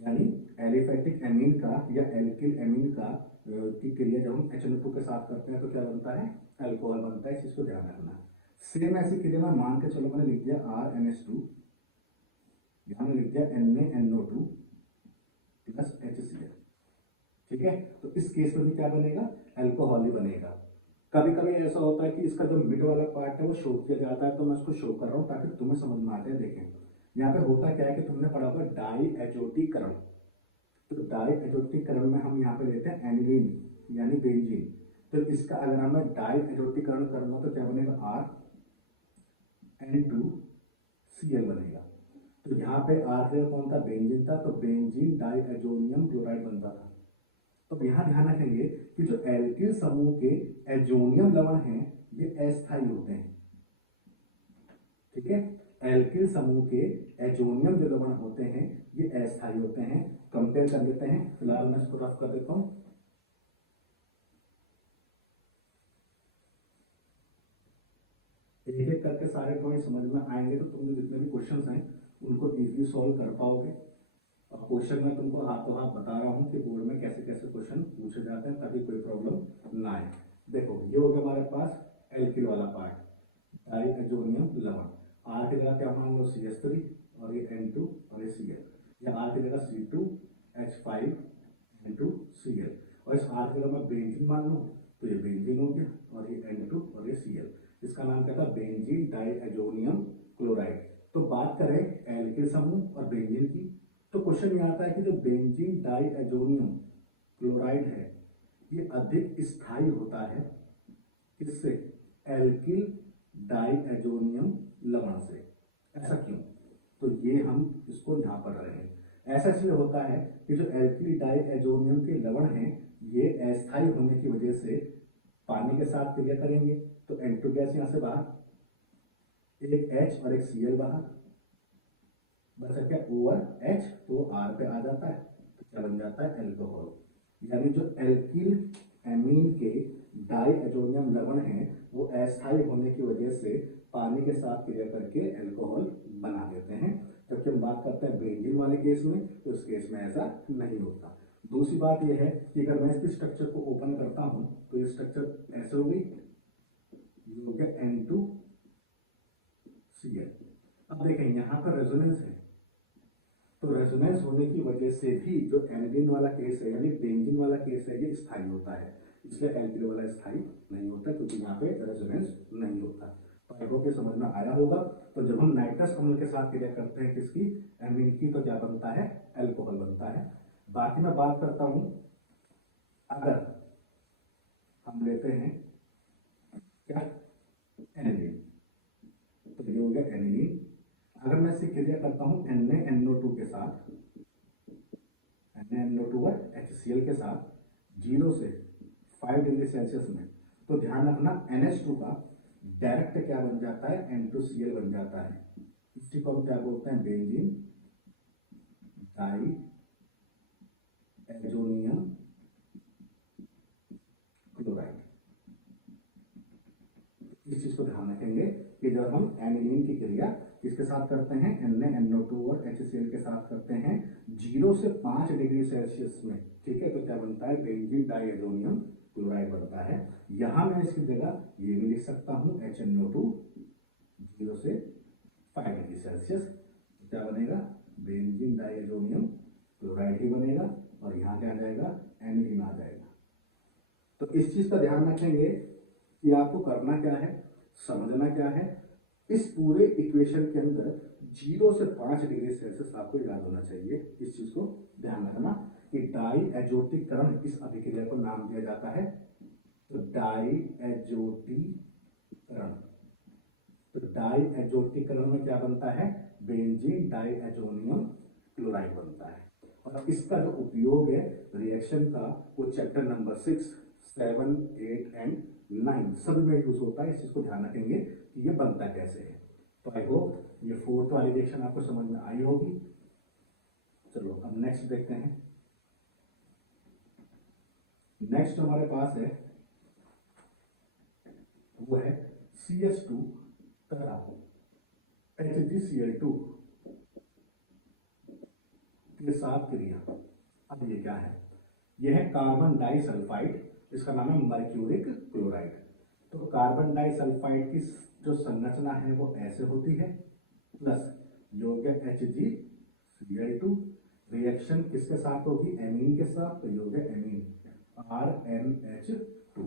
यानी एलिफेटिक एमीन का या एल्किल एमीन का की क्रिया जब हम HNO2 के साथ करते हैं तो क्या बनता है, एल्कोहल बनता है। इस चीज को ध्यान रखना है। सेम ऐसी क्रिया में मान के चलो मैंने लिख दिया RNH2, यहां मैंने लिख दिया NaNO2 प्लस HCl, ठीक है। तो इस केस में भी क्या बनेगा, एल्कोहल ही बनेगा। कभी कभी ऐसा होता है कि इसका जो मिड वाला पार्ट है वो शो किया जाता है, तो मैं उसको शो कर रहा हूं ताकि तुम्हें समझ में आ जाए। देखें यहाँ पे होता क्या है कि तुमने पढ़ा होगा डाई एजोटीकरण, तो डाई एजोटीकरण में हम यहाँ पे लेते हैं एनिलीन यानी बेंजीन। तो इसका अगर हमें डाई एजोटीकरण करना तो क्या बनेगा, RN2Cl बनेगा। तो यहाँ पे R कौन था, बेंजीन था, तो बेंजीन डाई एजोनियम क्लोराइड बनता था। तो यहां ध्यान रखेंगे कि जो एल्किल समूह के एजोनियम लवण हैं ये अस्थायी होते हैं, ठीक है। एल्किल समूह के एजोनियम जो लवण होते हैं ये अस्थायी होते हैं। कंपेयर कर लेते हैं, फिलहाल मैं इसको रफ कर देता हूं। एक एक करके सारे पॉइंट समझ में आएंगे तो तुम जितने भी क्वेश्चंस हैं उनको इजीली सॉल्व कर पाओगे। और क्वेश्चन में तुमको हाथों हाथ बता रहा हूँ कि बोर्ड में कैसे कैसे क्वेश्चन पूछे जाते हैं ताकि कोई प्रॉब्लम ना आए। देखो ये हो गया हमारे पास एल्किल वाला पार्ट, डाई एजोनियम लवण। आर की जगह क्या मान लो CH3 और ये N2 और ये Cl, या आर की जगह C2H5N2Cl, और इस आर की जगह मैं बेंजीन मान लूँ तो ये बेंजीन हो गया और ये N2 और ये Cl। इसका नाम क्या था, बेंजीन डाई एजोनियम क्लोराइड। तो बात करें एल्किल समूह और बेंजीन की, तो क्वेश्चन ये आता है कि जो बेंजीन डाई एजोनियम क्लोराइड है ये अधिक स्थायी होता है किससे, एल्किल डाई एजोनियम लवण से। ऐसा क्यों, तो ये हम इसको यहां पढ़ रहे हैं। ऐसा इसलिए होता है कि जो एल्किल डाई एजोनियम के लवण हैं ये अस्थायी होने की वजह से पानी के साथ क्रिया करेंगे, तो N2 गैस यहां से बाहर, एक H और एक Cl बाहर, बचा क्या O और H, तो R पे आ जाता है तो क्या बन जाता है, एल्कोहल। यानी जो एल्किल एमीन के डाई एजोनियम लवण हैं वो अस्थायी होने की वजह से पानी के साथ क्रिया करके एल्कोहल बना देते हैं। जबकि हम बात करते हैं बेंजीन वाले केस में तो इस केस में ऐसा नहीं होता। दूसरी बात यह है कि अगर मैं इसके स्ट्रक्चर को ओपन करता हूं तो ये स्ट्रक्चर ऐसे होगी, ये हो गया N2Cl। अब देखें यहां पर रेजोनेंस है, तो रेजोनेंस होने की वजह से भी जो एल्किन वाला केस है यानी बेंजीन वाला केस है ये स्थायी होता है, इसलिए एल्किल वाला स्थायी नहीं होता क्योंकि यहाँ पे रेजोनेंस नहीं होता। तो आई होप ये समझ में आया होगा। तो जब हम नाइट्रस अम्ल के साथ क्रिया करते हैं किसकी, एमीन की, तो क्या बनता है, एल्कोहल बनता है। बाकी मैं बात करता हूं, अगर हम लेते हैं क्या, एनिलीन, तो ये हो गया एनिलीन। अगर मैं इससे क्रिया करता हूं NaNO2 के साथ, NaNO2 और HCl के साथ 0 से 5 डिग्री सेल्सियस में, तो ध्यान रखना NH2 का डायरेक्ट क्या बन जाता है, N2Cl बन जाता है। इसी को हम क्या बोलते हैं, बेंजीन डाई एजोनियम क्लोराइड। इस चीज को ध्यान रखेंगे कि जब हम एनिलीन की क्रिया किसके साथ करते हैं, NaNO2 और HCl के साथ करते हैं 0 से 5 डिग्री सेल्सियस में, ठीक है, तो क्या बनता है, बेंजीन डाई एजोनियम क्लोराइड बनता है। यहां मैं इसकी जगह ये भी लिख सकता हूं HNO2 0 से 5 डिग्री सेल्सियस, तो क्या बनेगा, बेंजीन डाई एजोनियम क्लोराइड ही बनेगा और यहां क्या आ जाएगा, एनिलीन आ जाएगा। तो इस चीज का ध्यान रखेंगे कि आपको करना क्या है, समझना क्या है। इस पूरे इक्वेशन के अंदर 0 से 5 डिग्री सेल्सियस आपको याद होना चाहिए। इस चीज को ध्यान रखना कि डाई एजोटीकरण इस अभिक्रिया को नाम दिया जाता है, तो डाई एजोटीकरण। तो डाई एजोटीकरण में क्या बनता है, बेंजीन डाई एजोनियम क्लोराइड बनता है। और इसका जो उपयोग है रिएक्शन का वो चैप्टर नंबर 6, 7, 8 एंड 9 सभी में यूज होता है। इस चीज को ध्यान रखेंगे कि ये बनता कैसे है। तो आई होप ये 4th वाली रिएक्शन आपको समझ में आई होगी। चलो अब नेक्स्ट देखते हैं। नेक्स्ट हमारे पास है वो है CS2 तथा HgCl2 के साथ क्रिया। अब ये क्या है? यह है कार्बन डाइसल्फाइड, इसका नाम है मर्क्यूरिक क्लोराइड। तो कार्बन डाइसल्फाइड की जो संरचना है वो ऐसे होती है, प्लस यौगिक HgCl2, रिएक्शन किसके साथ होगी? एमीन के साथ, तो यौगिक एमीन RNH2।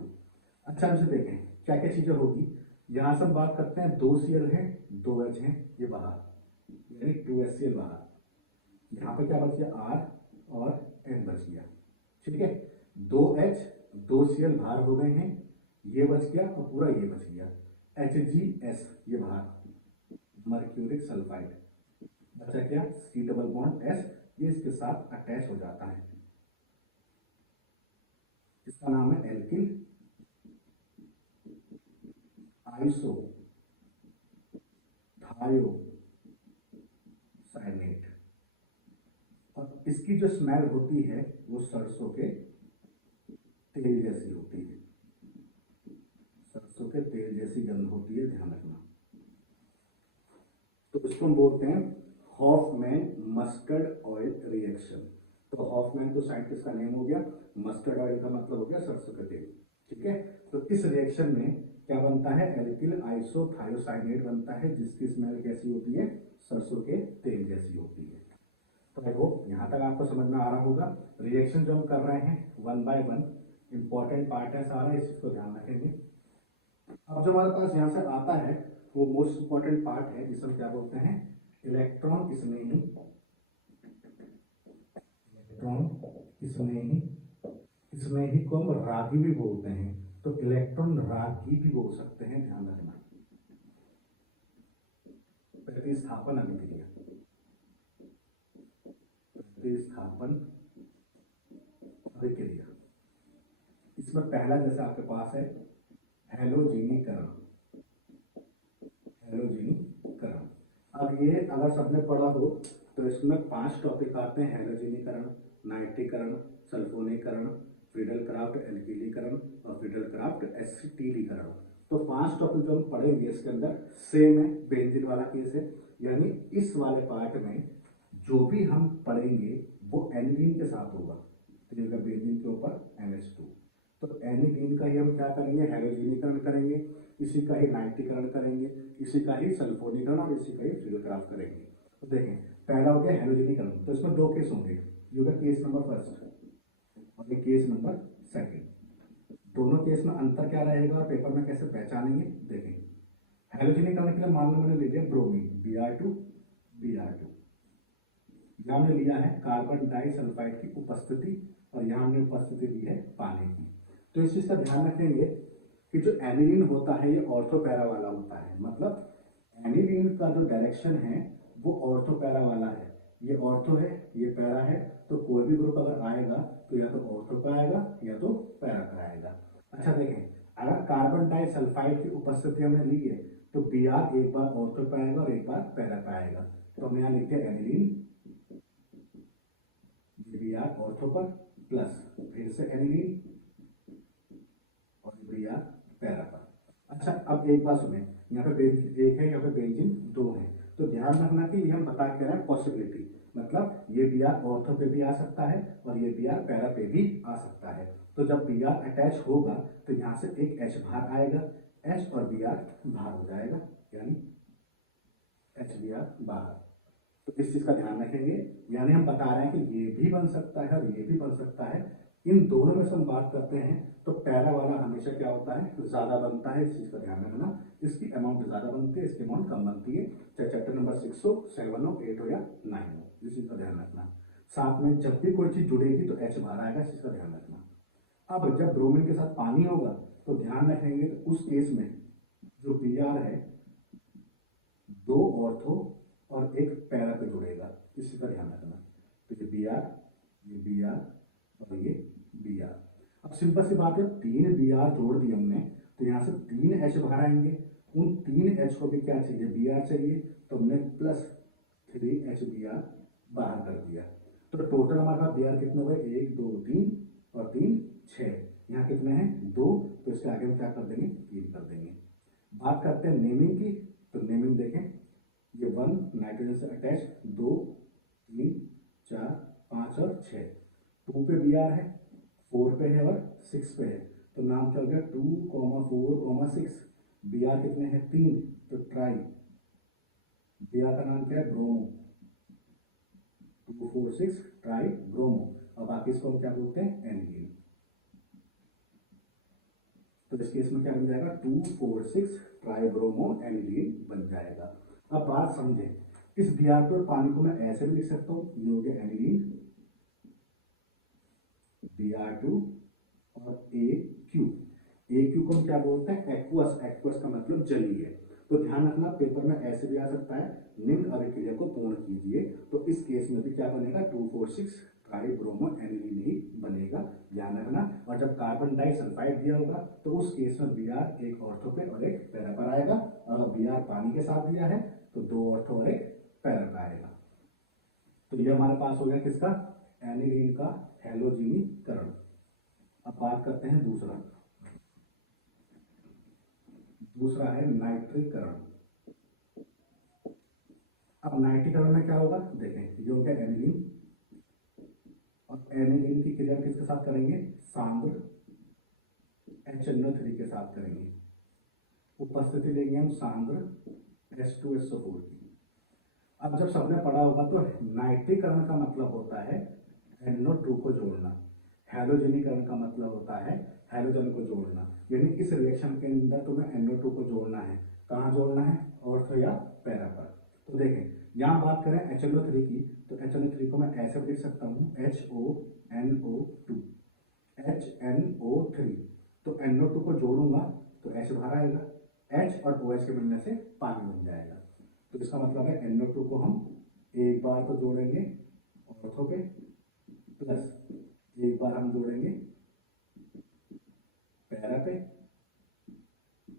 अच्छा हमसे देखें क्या क्या चीजें होगी। यहां से हम बात करते हैं 2 Cl है, 2 H है, ये बाहर, यानी 2HCl बाहर। यहाँ पे क्या बच गया? R और N बच गया, ठीक है। 2H 2Cl बाहर हो गए हैं, ये बच गया और पूरा ये बच गया। HgS ये बाहर, मर्क्यूरिक सल्फाइड बचा क्या? C डबल बॉन्ड S, ये इसके साथ अटैच हो जाता है, इसका नाम है एल्किल आइसो थायोसाइनेट। और इसकी जो स्मेल होती है वो सरसों के तेल जैसी होती है, सरसों के तेल जैसी गंध होती है, ध्यान रखना। तो इसको हम बोलते हैं हॉफमैन मस्टर्ड ऑयल रिएक्शन। तो हॉफमैन तो साइंटिस्ट का नेम हो गया, मस्टर्ड ऑयल का मतलब हो गया सरसों का तेल, ठीक है। तो इस रिएक्शन में क्या बनता है? एल्किल आइसोथायोसाइनेट बनता है, जिसकी स्मेल कैसी होती है? सरसों के तेल जैसी होती है। तो आई होप यहां तक आपको समझ में आ रहा होगा। रिएक्शन जो हम कर रहे हैं 1 बाय 1 इंपॉर्टेंट पार्ट है सारा, इस चीज को ध्यान रखेंगे। अब जो हमारे पास यहाँ से आता है वो मोस्ट इंपॉर्टेंट पार्ट है, जिसे हम क्या बोलते हैं? इलेक्ट्रॉन स्नेही। इलेक्ट्रॉन स्नेही, स्नेही को हम रागी भी बोलते हैं, तो इलेक्ट्रॉन रागी भी बोल सकते हैं, ध्यान रखना। प्रतिस्थापन अभिक्रिया, प्रतिस्थापन अभिक्रिया, इसमें पहला जैसे आपके पास है हैलोजीनीकरण। हैलोजीनीकरण, अब ये अगर सबने पढ़ा हो तो इसमें 5 टॉपिक आते हैं: हैलोजीनीकरण, नाइट्रीकरण, सल्फोनीकरण, फ्रीडल-क्राफ्ट एल्किलीकरण और फ्रीडल-क्राफ्ट एसिटिलीकरण। तो 5 टॉपिक जो हम पढ़ेंगे इसके अंदर सेम है, बेंजीन वाला केस है, यानी इस वाले पार्ट में जो भी हम पढ़ेंगे वो एनिलीन के साथ होगा। तो ये बेंजीन के ऊपर NH2, तो एनिलीन का ही हम क्या करेंगे? हैलोजीनीकरण करेंगे, इसी का ही नाइट्रीकरण करेंगे, इसी का ही सल्फोनीकरण और इसी का ही फ्रीडल-क्राफ्ट करेंगे। तो देखें पहला हो गया हैलोजीनीकरण, तो इसमें 2 केस होंगे, ये होगा केस नंबर 1 और ये केस नंबर 2। दोनों केस में अंतर क्या रहेगा और पेपर में कैसे पहचानेंगे? देखें हैलोजीनीकरण के लिए मान लो मैंने ले लिया ब्रोमीन Br2, यहाँ हमने लिया है कार्बन डाइसल्फाइड की उपस्थिति और यहाँ हमने उपस्थिति ली है पानी की। तो इस चीज का ध्यान रखेंगे कि जो एनिलीन होता है ये ऑर्थोपैरा वाला होता है, मतलब एनिलीन का जो डायरेक्शन है वो ऑर्थोपैरा वाला है। ये ऑर्थो है, ये पैरा है, तो कोई भी ग्रुप अगर आएगा तो या तो ऑर्थो का आएगा या तो पैरा का आएगा। अच्छा देखें, अगर कार्बन डाइसल्फाइड की उपस्थिति हमने ली है तो Br एक बार ऑर्थो पे आएगा और एक बार पैरा पे आएगा। तो हमने यहाँ लिखे एनिलीन, Br ऑर्थो पर, प्लस फिर से एनिलीन और Br पैरा पर। अच्छा अब एक बात सुने, यहाँ पे बेंजीन 1 है, यहाँ पे बेंजीन 2 है, तो ध्यान रखना कि ये हम बता के रहे हैं पॉसिबिलिटी, मतलब ये Br ऑर्थो पे भी आ सकता है और ये Br पैरा पे भी आ सकता है। तो जब Br अटैच होगा तो यहाँ से एक H बाहर आएगा, H और Br बाहर हो जाएगा, यानी HBr बाहर। तो इस चीज का ध्यान रखेंगे, यानी हम बता रहे हैं कि ये भी बन सकता है और ये भी बन सकता है। इन दोनों में से हम बात करते हैं तो पैरा वाला हमेशा क्या होता है? ज्यादा बनता है, इस चीज का ध्यान रखना। इसकी अमाउंट ज्यादा बनती है, इसकी अमाउंट कम बनती है, चाहे चैप्टर नंबर 6 हो, 7 हो, 8 हो या 9 हो, इस चीज का ध्यान रखना। साथ में जब भी कोई चीज जुड़ेगी तो H बाहर आएगा, इस चीज का ध्यान रखना। अब जब ब्रोमीन के साथ पानी होगा तो ध्यान रखेंगे तो उस केस में जो Br है 2 ऑर्थो और एक पैरा पे जुड़ेगा, इसी का ध्यान रखना। तो ये Br, ये Br और ये Br। अब सिंपल सी बात है, 3 Br जोड़ दिए हमने तो यहाँ से 3 H बाहर आएंगे, उन 3 H को भी क्या चाहिए? Br चाहिए, तो हमने प्लस 3 HBr बाहर कर दिया। तो टोटल हमारे पास Br कितने हुए? 1 2 3 और 3 6। यहाँ कितने हैं 2, तो इसके आगे में क्या कर देंगे 3 कर देंगे। बात करते हैं नेमिंग की, तो नेमिंग देखें, ये 1 नाइट्रोजन से अटैच, 2 3 4 5 और 6, 2 पे बी आर है, 4 पे है और 6 पे है, तो नाम क्या हो गया 2, 4, 6। बी आर कितने हैं 3, तो ट्राई, बी आर का नाम क्या है ब्रोमो, 2 4 6 ट्राई ब्रोमो। और बाकी इसको हम क्या बोलते हैं एनिलीन। तो इस केस में क्या बन जाएगा 2 4 6 ट्राई ब्रोमो एनिलीन बन जाएगा। अब बात समझें, इस बी आर पर पानी को मैं ऐसे भी लिख सकता हूं, ये हो गया एनिलीन Br2 और AQ को हम क्या बोलते हैं एक्वस, एक्वस का मतलब जलीय। तो ध्यान रखना पेपर में ऐसे भी आ सकता है, निम्न अभिक्रिया को पूर्ण कीजिए, तो इस केस में भी क्या बनेगा 2 4 6 ट्राई ब्रोमो एनिलीन ही बनेगा, ध्यान रखना। और जब कार्बन डाइसल्फाइड दिया होगा तो उस केस में Br एक ऑर्थो पे और एक पैरा पर आएगा, और अगर Br पानी के साथ दिया है तो 2 ऑर्थो और एक पैरा पर आएगा। तो ये हमारे पास हो गया किसका एनिलीन का हैलोजीनीकरण। अब बात करते हैं दूसरा है नाइट्रीकरण। अब नाइट्रीकरण में क्या होगा देखें, ये हो गया एनिलीन, और एनिलीन की क्रिया किसके साथ करेंगे सांद्र HNO3 के साथ करेंगे, उपस्थिति लेंगे हम सांद्र H2SO4 की। अब जब सबने पढ़ा होगा तो नाइट्रीकरण का मतलब होता है NO2 को जोड़ना, हैलोजनीकरण का मतलब होता है हैलोजन को जोड़ना, यानी इस रिएक्शन के अंदर तुम्हें NO2 को जोड़ना है, कहाँ जोड़ना है ऑर्थो या पैरा पर। तो देखें यहाँ बात करें HNO3 की, तो HNO3 को मैं ऐसे लिख सकता हूँ HONO2 HNO3, तो NO2 को जोड़ूंगा तो H बाहर आएगा, H और OH के मिलने से पानी बन जाएगा। तो इसका मतलब है NO2 को हम एक बार तो जोड़ेंगे ऑर्थो पे, प्लस एक बार हम जोड़ेंगे पैरा पे,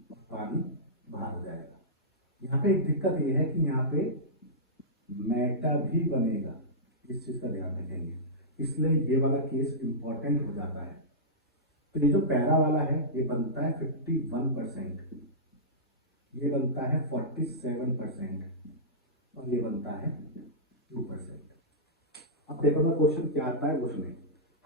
और पानी बाहर हो जाएगा। यहाँ पे एक दिक्कत ये है कि यहाँ पे मेटा भी बनेगा, इस चीज का ध्यान रखेंगे, इसलिए ये वाला केस इंपॉर्टेंट हो जाता है। तो ये जो पैरा वाला है ये बनता है 51%, ये बनता है 47%, और ये बनता है 2%। अब देखो ना क्वेश्चन क्या आता है उसमें,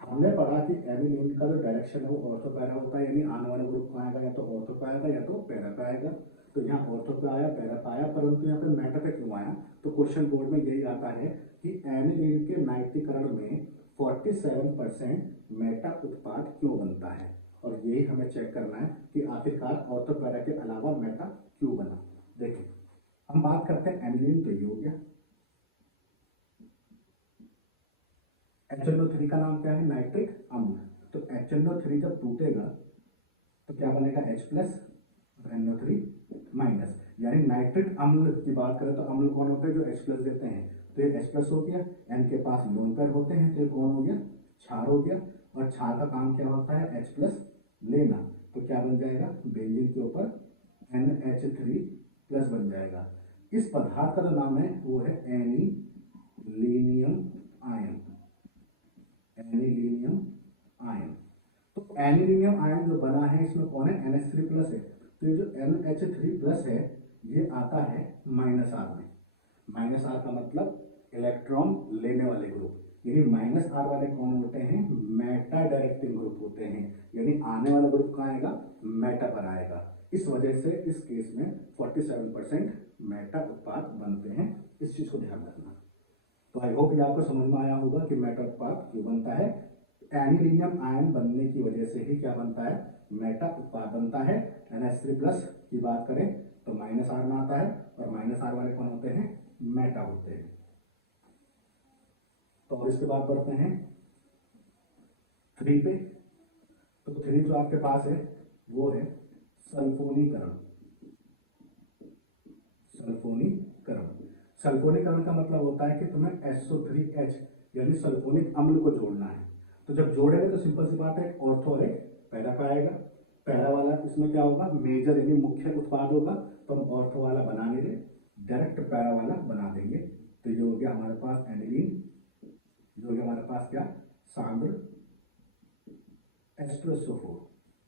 हमने पढ़ा कि एनिलीन का जो डायरेक्शन है वो ऑर्थो पैरा होता है, यानी आने वाले ग्रुप में आएगा या तो ऑर्थो पे आएगा या तो पैरा पे आएगा। तो यहाँ ऑर्थो पे आया पैरा पे आया, परंतु यहाँ पे मेटा पे क्यों आया, तो क्वेश्चन बोर्ड में यही आता है कि एनिलीन के नाइट्रीकरण में 47% मेटा उत्पाद क्यों बनता है, और यही हमें चेक करना है कि आखिरकार ऑर्थो पैरा के अलावा मेटा क्यों बना। देखिए हम बात करते हैं एनिलीन, तो ये हो गया HNO3 का नाम क्या है नाइट्रिक अम्ल, तो HNO3 जब टूटेगा तो क्या बनेगा H प्लस और NO3 माइनस, यानी नाइट्रिक अम्ल की बात करें तो अम्ल कौन होते हैं जो H प्लस देते हैं, तो ये H प्लस हो गया, N के पास लोन पेयर होते हैं, तो ये कौन हो गया क्षार हो गया, और क्षार का काम क्या होता है H प्लस लेना, तो क्या बन जाएगा बेंजीन के ऊपर NH3 प्लस बन जाएगा। इस पदार्थ का जो नाम है वो है एनिलीनियम आयन, एनिलीनियम आयन। तो एनिलीनियम आयन जो बना है इसमें कौन है NH3 प्लस है, तो ये जो NH3 प्लस है ये आता है माइनस आर में, माइनस आर का मतलब इलेक्ट्रॉन लेने वाले ग्रुप, यानी माइनस आर वाले कौन होते हैं मेटा डायरेक्टिंग ग्रुप होते हैं, यानी आने वाला ग्रुप कहाँ आएगा मेटा पर आएगा। इस वजह से इस केस में 47% मेटा उत्पाद बनते हैं, इस चीज को ध्यान रखना। तो आई होप ये आपको समझ में आया होगा कि मेटा उत्पाद क्यों बनता है, एनिलीनियम आयन बनने की वजह से ही क्या बनता है मेटा उत्पाद बनता है। NH3 प्लस की बात करें तो माइनस आर में आता है, और माइनस आर वाले कौन होते हैं मेटा होते हैं। तो अब इसके बाद बढ़ते हैं 3 पे, तो 3 जो आपके पास है वो है सल्फोनीकरण। सल्फोनीकरण, सल्फोनीकरण का मतलब होता है कि तुम्हें SO3H यानी सल्फोनिक अम्ल को जोड़ना है। तो जब जोड़ेंगे तो सिंपल सी बात है ऑर्थो और एक पैरा पे आएगा, पैरा वाला इसमें क्या होगा मेजर यानी मुख्य उत्पाद होगा, तो हम ऑर्थो वाला बना नहीं रहे, डायरेक्ट पैरा वाला बना देंगे। तो ये हो गया हमारे पास एनिलीन, ये हो गया हमारे पास क्या सांद्र H2SO4,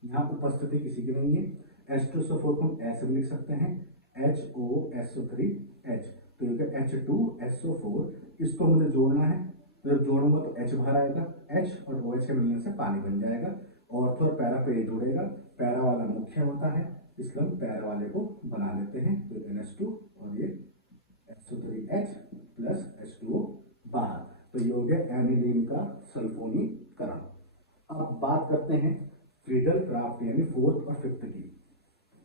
यहाँ उपस्थिति किसी की नहीं है। H2SO4 को हम ऐसे भी लिख सकते हैं HOSO3H, तो ये H2SO4, इसको मुझे जोड़ना है, तो जब जोड़ूंगा तो H बाहर आएगा, H और OH के मिलने से पानी बन जाएगा। ऑर्थो और पैरा पे ये जुड़ेगा, पैरा वाला मुख्य होता है, इसलिए हम पैरा वाले को बना लेते हैं, तो NH2 और ये SO3H प्लस H2O बाहर, तो ये हो गया एनिलीन का सल्फोनीकरण। अब बात करते हैं फ्रीडल क्राफ्ट यानी 4th और 5th की।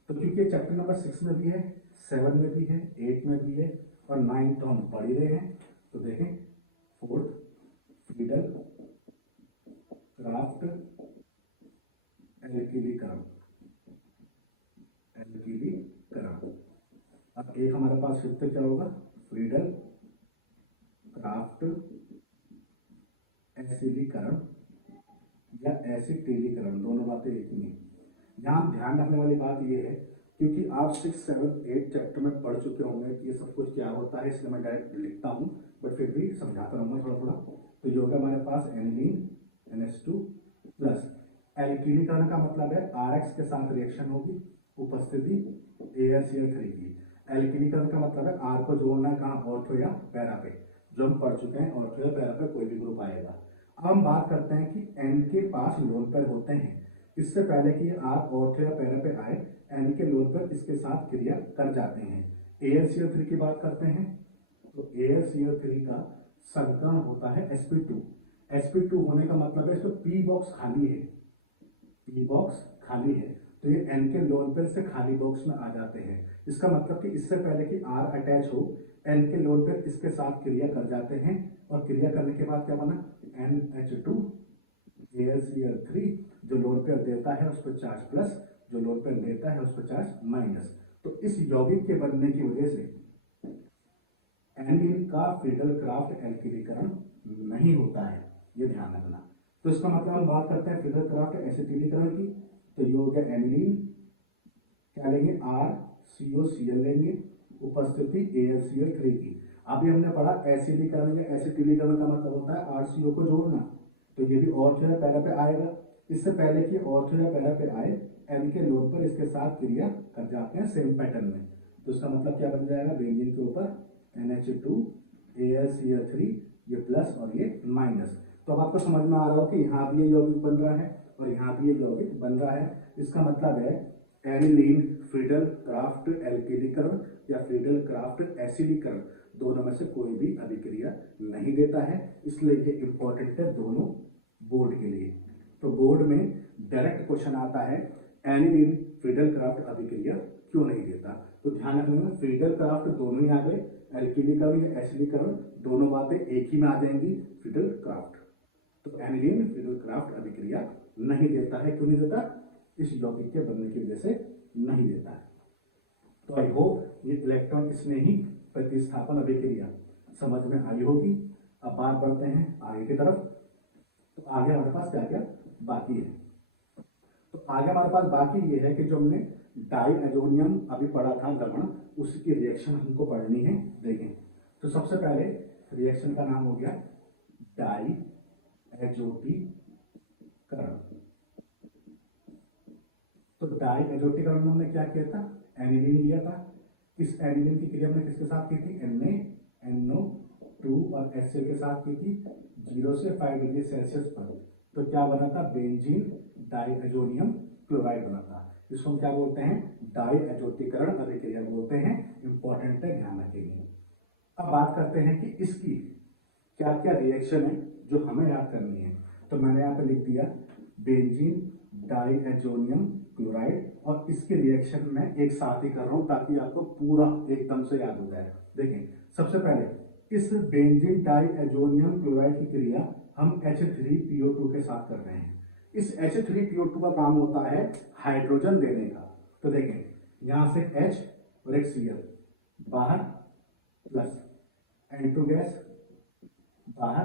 तो क्योंकि चैप्टर नंबर 6 में भी है, 7 में भी है, 8 में भी है और 9 तो हम पढ़ ही रहे हैं, तो देखें 4th फ्रीडल क्राफ्ट एल्किलीकरण। अब एक हमारे पास 5th क्या होगा, फ्रीडल क्राफ्ट एसिलीकरण या एसिटिलीकरण, दोनों बातें एक ही हैं। यहाँ ध्यान रखने वाली बात यह है, क्योंकि आप 6, 7, 8 चैप्टर में पढ़ चुके होंगे कि ये सब कुछ क्या होता है, इसलिए मैं डायरेक्ट लिखता हूँ, बट फिर भी समझाता रहूँगा थोड़ा थोड़ा। तो ये होगा हमारे पास एनिलीन NH2 प्लस एल्किलीकरण का मतलब है RX के साथ रिएक्शन होगी, उपस्थिति AlCl3 की। एल्किलीकरण का मतलब है R को जोड़ना है कहाँ, ऑर्थो या पैरा पे, जो हम पढ़ चुके हैं, ऑर्थो या पैरा पे कोई भी ग्रुप आएगा। अब हम बात करते हैं कि N के पास लोन पेयर होते हैं, इससे पहले कि R ऑर्थो या पैरा पे आए, N के लोन पेयर इसके साथ क्रिया कर जाते हैं। AlCl3 की बात करते हैं, तो AlCl3 का संकरण होता है sp2। sp2 होने का मतलब है इसमें p बॉक्स खाली है, p बॉक्स खाली है, तो ये N के लोन पेयर से खाली बॉक्स में आ जाते हैं। इसका मतलब कि इससे पहले कि R अटैच हो, N के लोन पेयर इसके साथ क्रिया कर जाते हैं, और क्रिया करने के बाद क्या बना, NH2 AlCl3, जो लोन पेयर देता है उस पर चार्ज प्लस, जो लोन पेयर लेता है उस पर चार्ज माइनस। तो इस यौगिक के बनने की वजह से एनिलीन का फ्रीडल क्राफ्ट एल्किलीकरण नहीं होता है, ये ध्यान रखना। तो इसका मतलब हम बात करते हैं फ्रीडल क्राफ्ट एसिटिलीकरण की, तो ये हो गया एनिलीन, क्या लेंगे, RCOCl लेंगे, उपस्थिति AlCl3 की। अभी हमने पढ़ा एसिडीकरण या एसिटिलीकरण का मतलब होता है RCO को जोड़ना, तो ये भी ऑर्थो या पैरा पे आएगा। इससे पहले कि ऑर्थो या पैरा पे आए, N के लोन पर इसके साथ क्रिया कर जाते हैं सेम पैटर्न में, तो इसका मतलब क्या बन जाएगा, बेंजीन के ऊपर NH2 AlCl3, ये प्लस और ये माइनस। तो अब आपको समझ में आ रहा हो कि यहाँ भी ये यौगिक बन रहा है और यहाँ भी ये यौगिक बन रहा है। इसका मतलब है एनिलीन फ्रीडल क्राफ्ट एल्किलीकरण या फ्रीडल क्राफ्ट एसिडीकरण, दोनों में से कोई भी अभिक्रिया नहीं देता है, इसलिए ये इंपॉर्टेंट है दोनों बोर्ड के लिए। तो बोर्ड में डायरेक्ट क्वेश्चन आता है एनिलीन फ्रीडल क्राफ्ट अभिक्रिया क्यों नहीं देता, तो ध्यान रखना फ्रीडल क्राफ्ट दोनों ही आ गए, एल्किलीकरण या एसिडीकरण दोनों बातें एक ही में आ जाएंगी, फ्रीडल क्राफ्ट। तो एनिलीन फ्रीडल क्राफ्ट अभिक्रिया नहीं देता है, क्यों नहीं देता, इस यौगिक के बनने की वजह से नहीं देता है। तो आई होप ये इलेक्ट्रॉन स्नेही प्रतिस्थापन अभिक्रिया समझ में आई होगी। अब बात करते हैं आगे की तरफ। तो आगे हमारे पास क्या क्या बाकी है, तो आगे हमारे पास बाकी ये है कि जो हमने डाई एजोनियम अभी पढ़ा था लवण, उसकी रिएक्शन हमको पढ़नी है। देखें, तो सबसे पहले रिएक्शन का नाम हो गया डाई एजोटीकरण। तो डाई एजोटीकरण में हमने क्या किया था, एनिलीन लिया था। इस एनिलीन की क्रिया हमने किसके साथ की थी, NaNO2 और HCl के साथ की थी 0 से 5 डिग्री सेल्सियस पर। तो क्या बना था, बेंजीन डाईएजोनियम क्लोराइड बना था। इसको हम क्या बोलते हैं, डाई एजोटीकरण अभिक्रिया बोलते हैं। इंपॉर्टेंट है, ध्यान रखेंगे। अब बात करते हैं कि इसकी क्या क्या रिएक्शन है जो हमें याद करनी है। तो मैंने यहाँ पे लिख दिया बेंजीन डाईएजोनियम क्लोराइड, और इसके रिएक्शन में एक साथ ही कर रहा हूं ताकि आपको पूरा एकदम से याद हो जाए। देखें, सबसे पहले इस बेंजीन डाईएजोनियम क्लोराइड की क्रिया हम H3PO2 के साथ कर रहे हैं। इस H3PO2 का काम होता है हाइड्रोजन देने का। तो देखें, यहां से H और एक Cl बाहर प्लस, N2 गैस बाहर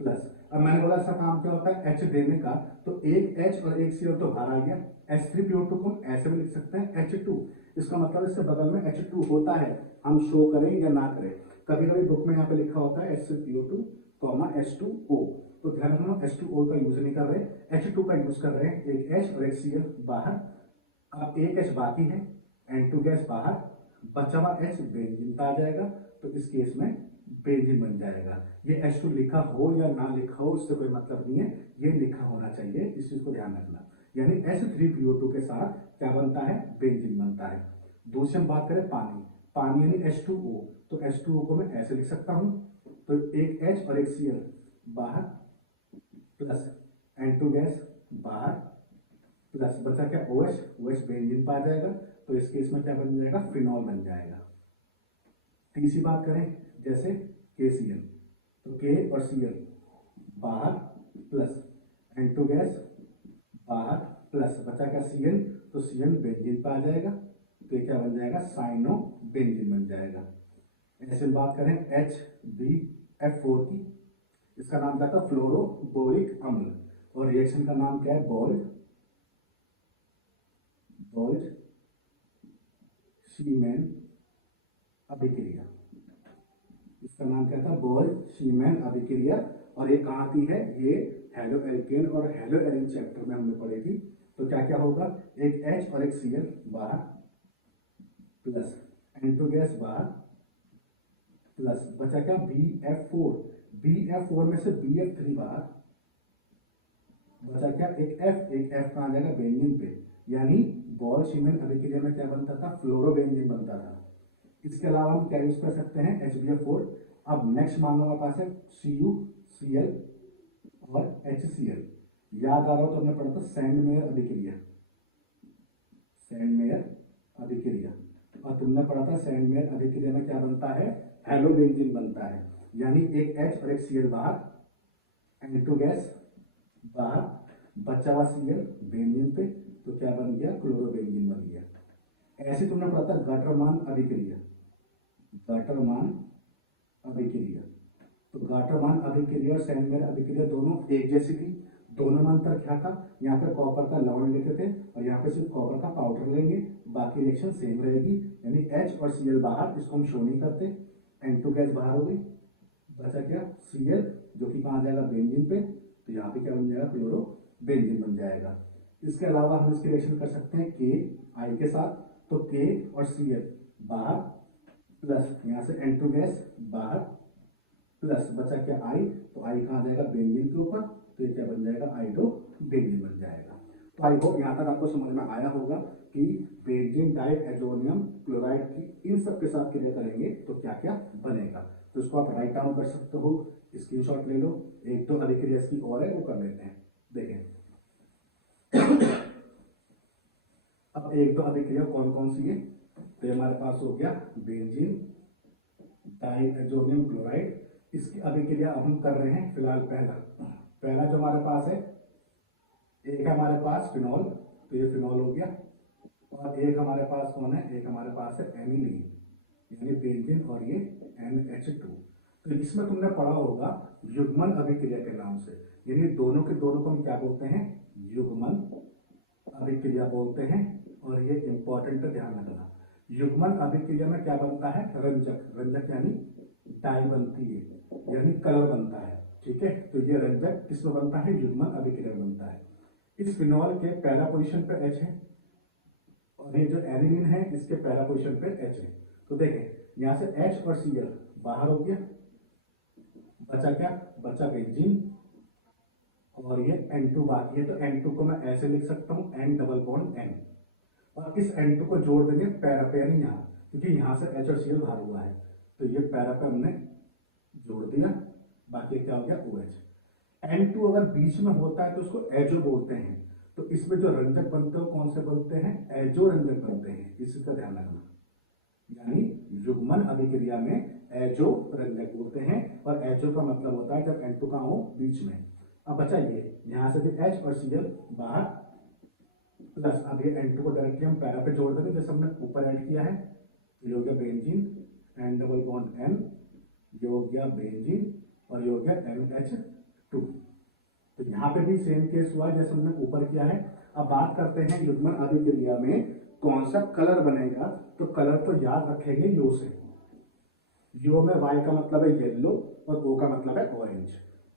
प्लस। अब मैंने बोला इसका काम क्या होता है, H देने का, तो एक H और एक Cl तो बाहर आ गया। H3PO2 को ऐसे भी लिख सकते हैं H2, इसका मतलब इसके बगल में H2 होता है, हम शो करें या ना करें। कभी कभी बुक में यहाँ पे लिखा होता है H3PO2, कॉमा H2O। तो ध्यान रखना H2O का यूज नहीं कर रहे, H2 का यूज कर रहे हैं। एक H और एक Cl बाहर, अब एक H बाकी है, N2 गैस बाहर, बचा हुआ H बेंजीन का आ जाएगा। तो इस केस में बेंजीन बन जाएगा। ये H2 लिखा हो या ना लिखा हो इससे कोई मतलब नहीं है, ये लिखा होना चाहिए, इस चीज को ध्यान रखना। यानी H3PO2 के साथ क्या बनता है, बेंजीन बनता है। दूसरी हम बात करें पानी, पानी यानी H2O, तो H2O को मैं ऐसे लिख सकता हूं, तो एक H और एक Cl बाहर प्लस N2 गैस बाहर प्लस बचा क्या OH, OH बेंजीन पर आ जाएगा। तो इस केस में क्या बन जाएगा, फिनॉल बन जाएगा। तीसरी बात करें जैसे KCl, तो K और Cl बाहर प्लस N2 गैस बाहर प्लस बचा क्या Cl, तो Cl बेंजीन पर आ जाएगा। तो ये क्या बन जाएगा, साइनो बेंजीन बन जाएगा। ऐसे बात करें HbF4 की, इसका नाम क्या था, फ्लोरोबोरिक अम्ल, और रिएक्शन का नाम क्या है, बोल्ट शीमैन अभिक्रिया। इसका नाम क्या था, बोल्ट शीमैन अभिक्रिया। और ये कहाँ आती है, ये हेलो एल्केन और हेलो एरिन चैप्टर में हमने पढ़ी थी। तो क्या क्या होगा, एक H और एक Cl बाहर प्लस N2 गैस बाहर प्लस बचा क्या BF4, BF4 में से BF3 बाहर, बचा क्या एक F कहाँ जाएगा, बेंजीन पे। यानी बॉल शीमैन अभिक्रिया में क्या बनता था, फ्लोरोबेंजीन बनता था। इसके अलावा हम क्या यूज कर सकते हैं, HbF4। अब नेक्स्ट मान लो हमारे पास है CuCl और HCl। याद आ रहा हो तो हमने पढ़ा था सैंडमेयर अभिक्रिया, सैंडमेयर अभिक्रिया। और तुमने पढ़ा था सैंडमेयर अभिक्रिया में क्या बनता है, हेलोबेंजीन बनता है। यानी एक H और एक Cl बाहर, N2 गैस बाहर, बचा हुआ Cl बेंजीन पे, तो क्या बन गया, क्लोरोबेंजीन बन गया। ऐसे तुमने पढ़ा था गाटरमान अभिक्रिया, गाटरमान अभिक्रिया। तो गाटरमान अभिक्रिया और सैंडमेयर अभिक्रिया दोनों एक जैसी थी। दोनों में अंतर क्या था, यहाँ पे कॉपर का लवण लेते थे और यहाँ पे सिर्फ कॉपर का पाउडर लेंगे, बाकी रिएक्शन सेम रहेगी। यानी H और Cl बाहर, इसको हम शो नहीं करते, N2 गैस बाहर हो गई, बचा क्या Cl जो कि कहाँ जाएगा, बेंजीन पे। तो यहाँ पे क्या बन जाएगा, क्लोरो बेंजीन बन जाएगा। इसके अलावा हम इसकी रिएक्शन कर सकते हैं K I के साथ, तो K और Cl बाहर प्लस यहाँ से N2 गैस बाहर प्लस बचा क्या I, तो I कहाँ जाएगा, बेंजीन के ऊपर। तो ये क्या बन जाएगा, आइडो बेंजीन बन जाएगा। तो आई होप यहाँ तक आपको समझ में आया होगा कि बेंजीन डाइएजोनियम क्लोराइड की इन सब के साथ क्रिया करेंगे तो क्या क्या बनेगा। तो इसको आप राइट डाउन कर सकते हो, स्क्रीनशॉट ले लो। एक तो अभिक्रिया की और है, वो कर लेते हैं, देखें। अब एक तो अभिक्रिया कौन कौन सी है, तो हमारे पास हो गया बेंजीन डाइएजोनियम क्लोराइड। इसकी अभिक्रिया अब हम कर रहे हैं फिलहाल पहला जो हमारे पास है, एक है हमारे पास फिनॉल, तो ये फिनॉल हो गया। और एक हमारे पास कौन है, एक हमारे पास है एनिलीन, यानी बेंजीन, और ये NH2। तो इसमें तुमने पढ़ा होगा युग्मन अभिक्रिया के नाम से, यानी दोनों के दोनों को हम क्या बोलते हैं, युग्मन अभिक्रिया बोलते हैं। और ये इंपॉर्टेंट है, ध्यान रखना। युग्मन अभिक्रिया में क्या बनता है, रंजक, रंजक यानी डाई बनती है, यानी कलर बनता है, ठीक है। तो ये रंजक किसमें बनता है, युग्मन अभिक्रिया में बनता है। इस फिनॉल के पहला पोजीशन पे H है, और ये जो एनिलीन है इसके पहला पोजीशन पे H है। तो देखें यहाँ से H और Cl बाहर हो गया, बचा क्या, बचा बेंजीन, और ये N2 बाकी है। तो N2 को मैं ऐसे लिख सकता हूँ N डबल बॉन्ड N, और इस N2 को जोड़ देंगे पैरा पे, यानी यहाँ, क्योंकि यहाँ से H और Cl बाहर हुआ है, तो ये पैरा पे हमने जोड़ दिया, बाकी क्या हो गया OH। N2 अगर बीच में होता है तो उसको एजो बोलते हैं। तो इसमें जो रंजक बनते हैं कौन से बनते हैं, एजो रंजक बनते हैं, इसका ध्यान रखना। यानी युग्मन अभिक्रिया में एजो रंजक बोलते हैं, और एजो का मतलब होता है जब N2 का हो बीच में। अब बचा ये, यहाँ से भी H और Cl बाहर प्लस, अब ये N2 को डायरेक्टली हम पैरा पे जोड़ देंगे जैसे हमने ऊपर ऐड किया है। ये हो गया benzene, N double bond N, ये हो गया बेंजीन, और ये हो गया NH2। तो यहाँ पे भी सेम केस हुआ जैसे हमने ऊपर किया है। अब बात करते हैं युग्मन अभिक्रिया में कौन सा कलर बनेगा, तो कलर को याद रखेंगे यो से। यो में वाई का मतलब है येलो और ओ का मतलब है ऑरेंज।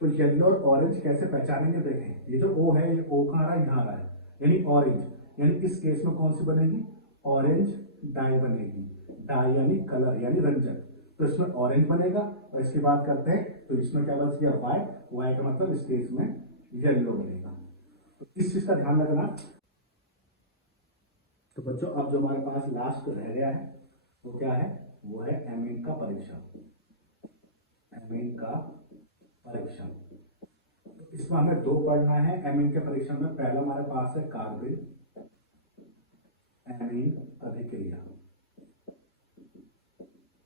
तो येलो और ऑरेंज कैसे पहचानेंगे, देखें ये जो ओ है ये ओ कहाँ आ रहा है, यहाँ आ रहा है, यानी ऑरेंज, यानी इस केस में कौन सी बनेगी, ऑरेंज डाई बनेगी। डाई यानी कलर यानी रंजक, तो इसमें ऑरेंज बनेगा। और इसकी बात करते हैं तो इसमें क्या बच गया, वाई, वाई का मतलब इस केस में येलो बनेगा। तो इस चीज का ध्यान रखना। तो बच्चों अब जो हमारे पास लास्ट रह गया है वो क्या है, वो है एमीन का परीक्षण। एमीन का परीक्षण, तो इसमें हमें दो पढ़ना है एमीन के परीक्षण में। पहला हमारे पास है कार्बिल एमीन अभिक्रिया।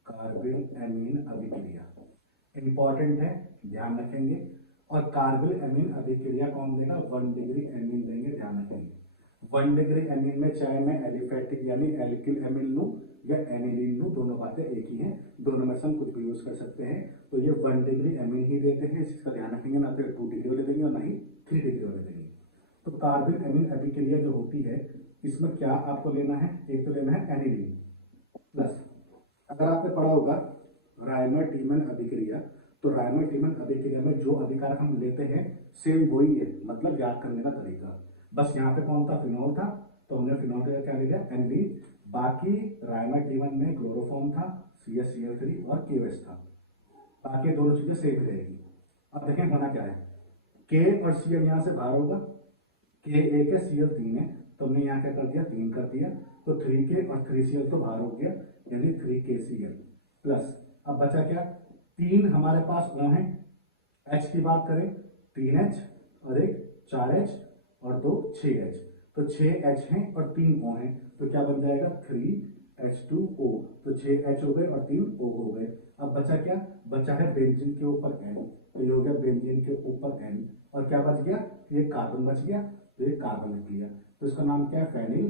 कार्बिल एमीन अभिक्रिया इंपॉर्टेंट है, ध्यान रखेंगे। और कार्बिल एमीन अभिक्रिया कौन देगा, 1 डिग्री एमीन देंगे, ध्यान रखेंगे। 1 डिग्री एमीन में चाहे मैं एलिफेटिक यानी एल्किल एमीन लूं या एनिलीन लूं, दोनों बातें एक ही हैं, दोनों में से हम कुछ भी यूज कर सकते हैं। तो ये 1 डिग्री एमीन ही देते हैं, इसका ध्यान रखेंगे, ना तो 2 डिग्री वाले देंगे और ना ही 3 डिग्री वाले देंगे। तो कार्बिल एमीन अभिक्रिया जो होती है इसमें क्या आपको लेना है, एक तो लेना है एनिलीन प्लस, अगर आपने पढ़ा होगा रायमर टीमन अभिक्रिया, तो रायमर टीमन अभिक्रिया में जो अभिकारक हम लेते हैं सेम वही है, मतलब याद करने का तरीका। बस यहाँ पे कौन था, फिनॉल था, तो हमने फिनॉल का क्या ले लिया, एनलीन। बाकी रायमर टीमन में क्लोरोफॉर्म था, CaCl3 और KOH था, बाकी दोनों चीजें सेम रहेगी। अब देखें होना क्या है, K और Cl यहाँ से बाहर होगा, K एक है Cl 3 है, तो हमने यहाँ क्या कर दिया, 3 कर दिया, तो 3K और 3Cl तो बाहर हो गया, यानी 3KCl प्लस। अब बचा क्या, 3 हमारे पास O है, H की बात करें 3H और एक 4H और 2 6H, तो 6H हैं और 3 O हैं, तो क्या बन जाएगा 3H2O, तो 6H हो गए और 3 O हो गए। अब बचा क्या, बचा है बेंजीन के ऊपर N, तो ये हो गया बेंजीन के ऊपर N, और क्या बच गया, ये कार्बन बच गया, तो ये कार्बन लिख लिया, तो इसका नाम क्या है फेनिल।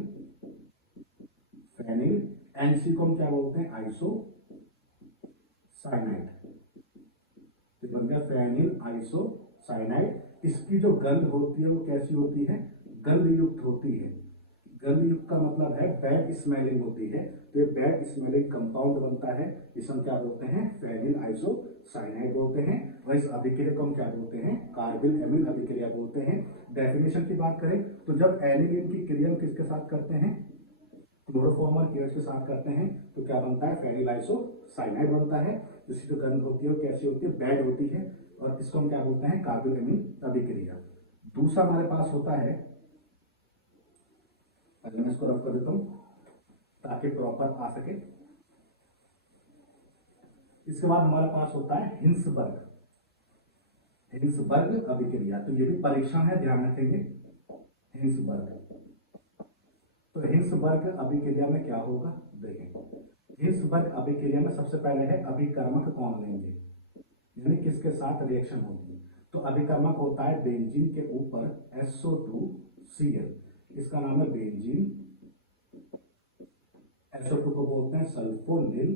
फेनिल NC को हम क्या बोलते हैं, आइसो साइनाइड, तो बन गया फेनिल आइसो साइनाइड। इसकी जो गंध होती है वो कैसी होती है, गंध युक्त होती है। गंध युक्त का मतलब है बैड स्मेलिंग होती है, तो ये बैड स्मेलिंग कंपाउंड बनता है, इसे हम क्या बोलते हैं, फेनिल आइसो साइनाइड बोलते हैं। और इस अभिक्रिया को हम क्या बोलते हैं, कार्बिल एमीन अभिक्रिया बोलते हैं। डेफिनेशन की बात करें तो जब एनिलीन की क्रिया किसके साथ करते हैं, क्लोरोफॉर्म और KOH के साथ करते हैं, तो क्या बनता है, फेनिल आइसो साइनाइड बनता है। जिसकी जो गंध होती है वो कैसी होती है, बैड होती है, और इसको हम क्या बोलते हैं, कार्बिल एमीन अभिक्रिया। दूसरा हमारे पास होता है, पहले मैं इसको रफ कर देता हूं ताकि प्रॉपर आ सके। इसके बाद हमारे पास होता है हिंसबर्ग, हिंसबर्ग अभिक्रिया, तो ये भी परीक्षण है, ध्यान रखेंगे। हिंसबर्ग, तो हिंसबर्ग अभिक्रिया में क्या होगा, देखें हिंसबर्ग अभिक्रिया में सबसे पहले है अभिकर्मक कौन लेंगे, यानी किसके साथ रिएक्शन होगी। तो अभिकर्मक होता है बेंजीन के ऊपर SO2Cl, इसका नाम है बेंजीन। SO2 को बोलते हैं सल्फोनिल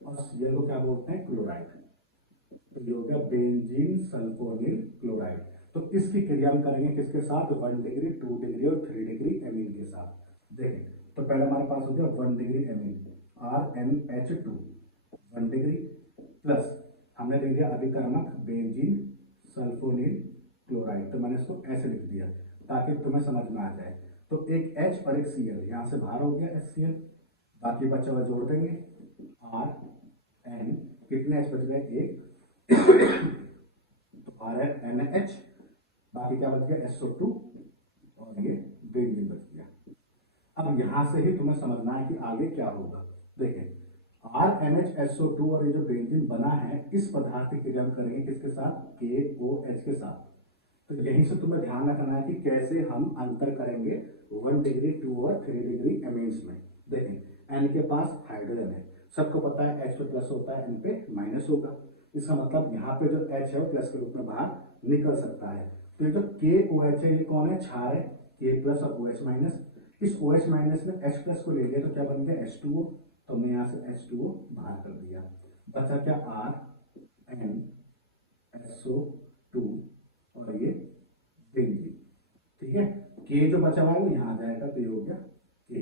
और Cl को क्या बोलते हैं, क्लोराइड। तो ये हो गया बेंजीन सल्फोनिल क्लोराइड। तो इसकी क्रिया हम करेंगे किसके साथ, 1 डिग्री 2 डिग्री और 3 डिग्री एमीन के साथ। देखें तो पहले हमारे पास हो गया 1 degree amine RNH2 1 degree plus हमने ले लिया अभिकर्मक बेंजीन सल्फोनिल क्लोराइड, तो मैंने इसको ऐसे लिख दिया ताकि तुम्हें समझ में आ जाए। तो एक H और एक Cl, यहाँ से बाहर हो गया HCl, बाकी बचा हुआ जोड़ देंगे RN, कितने H बच गए, एक, तो RNH, बाकी क्या बच गया SO2 और ये बेंजीन बच गया। अब यहां से ही तुम्हें समझना है कि आगे क्या होगा। देखें RNHSO2 और ये जो बेंजीन बना है इस पदार्थ की क्रिया हम करेंगे किसके साथ, KOH के साथ। तो यहीं से तुम्हें ध्यान रखना है कि कैसे हम अंतर करेंगे 1 डिग्री 2 और 3 डिग्री एमीन्स में। देखें N के पास हाइड्रोजन है, सबको पता है H पे प्लस होता है, N पे माइनस होगा, इसका मतलब यहाँ पे जो H है वो प्लस के रूप में बाहर निकल सकता है। तो ये जो KOH है ये कौन है, क्षार है, K प्लस और OH माइनस। इस OH माइनस में H प्लस को ले लिया तो क्या बन गया H2O, तो हमने यहाँ से H2O बाहर कर दिया, बचा क्या RNSO2 और ये बेंजीन, ठीक है। K जो बचा हुआ है वो यहाँ आ जाएगा, तो ये हो गया K।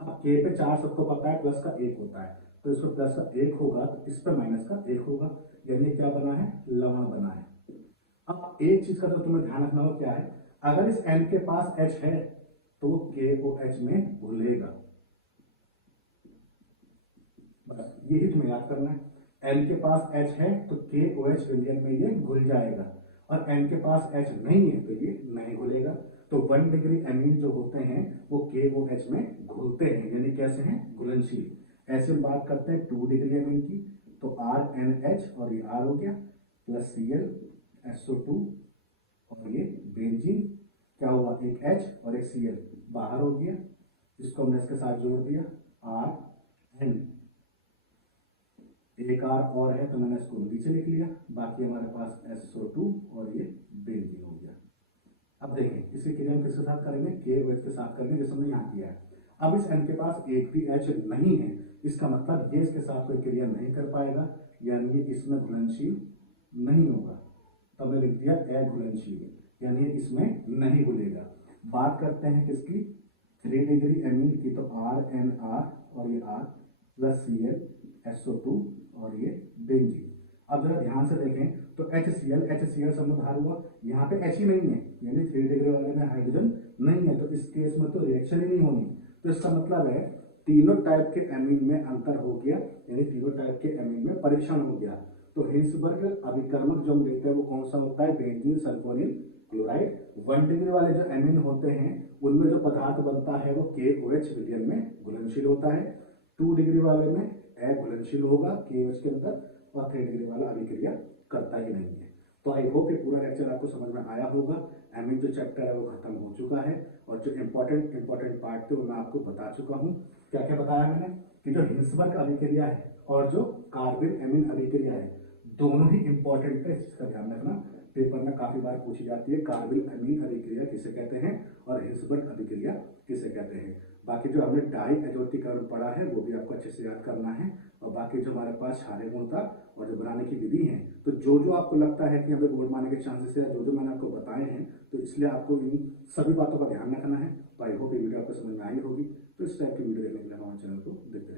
अब K पे 4 सबको पता है, प्लस का 1 होता है, तो इस पर प्लस का 1 होगा तो इस पर माइनस का 1 होगा, यानी क्या बना है, लवण बना है। अब एक चीज का तो तुम्हें ध्यान रखना हो क्या है, अगर इस N के पास H है तो वो KOH में घुलेगा, बस यही तुम्हें याद करना है। N के पास H है तो KOH विलयन में ये घुल जाएगा, और N के पास H नहीं है तो ये नहीं घुलेगा। तो 1 डिग्री एमीन जो होते हैं वो KOH में घुलते हैं, यानी कैसे हैं, घुलनशील। ऐसे बात करते हैं 2 डिग्री एमीन की, तो RNH और ये R हो गया प्लस Cl SO2 और ये बेंजीन, क्या हुआ, एक H और एक Cl बाहर हो गया, इसको हमने इसके साथ जोड़ दिया RN, एक R और है तो मैंने इसको नीचे लिख लिया, बाकी हमारे पास SO2 और ये बेंजीन हो गया। अब देखें इसकी क्रिया हम किसके साथ करेंगे, KOH के साथ करेंगे, जैसे हमने यहाँ किया है। अब इस N के पास एक भी H नहीं है, इसका मतलब ये इसके साथ कोई क्रिया नहीं कर पाएगा, यानी ये इसमें घुलनशील नहीं होगा, तो हमने लिख दिया अघुलनशील, यानी इसमें नहीं घुलेगा। बात करते हैं किसकी, 3 डिग्री एमीन की, तो RNR और ये R प्लस Cl SO2 और ये बेंजीन। अब जरा ध्यान से देखें तो HCl समूहधार हुआ, यहाँ पे H ही नहीं है, यानी 3 डिग्री वाले में हाइड्रोजन नहीं है, तो इस केस में तो रिएक्शन ही नहीं होनी। तो इसका मतलब है तीनों टाइप के एमीन में अंतर हो गया, यानी तीनों टाइप के एमीन में परीक्षण हो गया। तो हिंसबर्ग अभिकर्मक जो हम लेते हैं वो कौन सा होता है, बेंजीन सल्फोनिल क्लोराइड। 1 डिग्री वाले जो एमीन होते हैं उनमें जो पदार्थ बनता है वो KOH विलयन में घुलनशील होता है, 2 डिग्री वाले में अघुलनशील होगा KOH के अंदर, और 3 डिग्री वाला अभिक्रिया करता ही नहीं है। तो आई होप ये पूरा लेक्चर आपको समझ में आया होगा। एमीन जो चैप्टर है वो खत्म हो चुका है, और जो इंपॉर्टेंट पार्ट थे वो मैं आपको बता चुका हूँ। क्या क्या बताया मैंने, कि जो हिंसबर्ग अभिक्रिया है और जो कार्बिल एमीन अभिक्रिया है दोनों ही इंपॉर्टेंट है, इसका ध्यान रखना, पेपर में काफी बार पूछी जाती है कार्बिल एमीन अभिक्रिया किसे कहते हैं और हिंसबर्ग अभिक्रिया किसे कहते हैं। बाकी जो हमने डाई अजोतीकरण पढ़ा है वो भी आपको अच्छे से याद करना है, और बाकी जो हमारे पास क्षारीय गुण था और जो बनाने की विधि है, तो जो जो आपको लगता है कि हमें बोर्ड मारने के चांसेस है, जो जो मैंने आपको बताए हैं, तो इसलिए आपको इन सभी बातों का ध्यान रखना है। तो आई होप ये वीडियो आपको समझ में आई होगी। तो इस टाइप की वीडियो देखने के लिए हमारे चैनल को देखते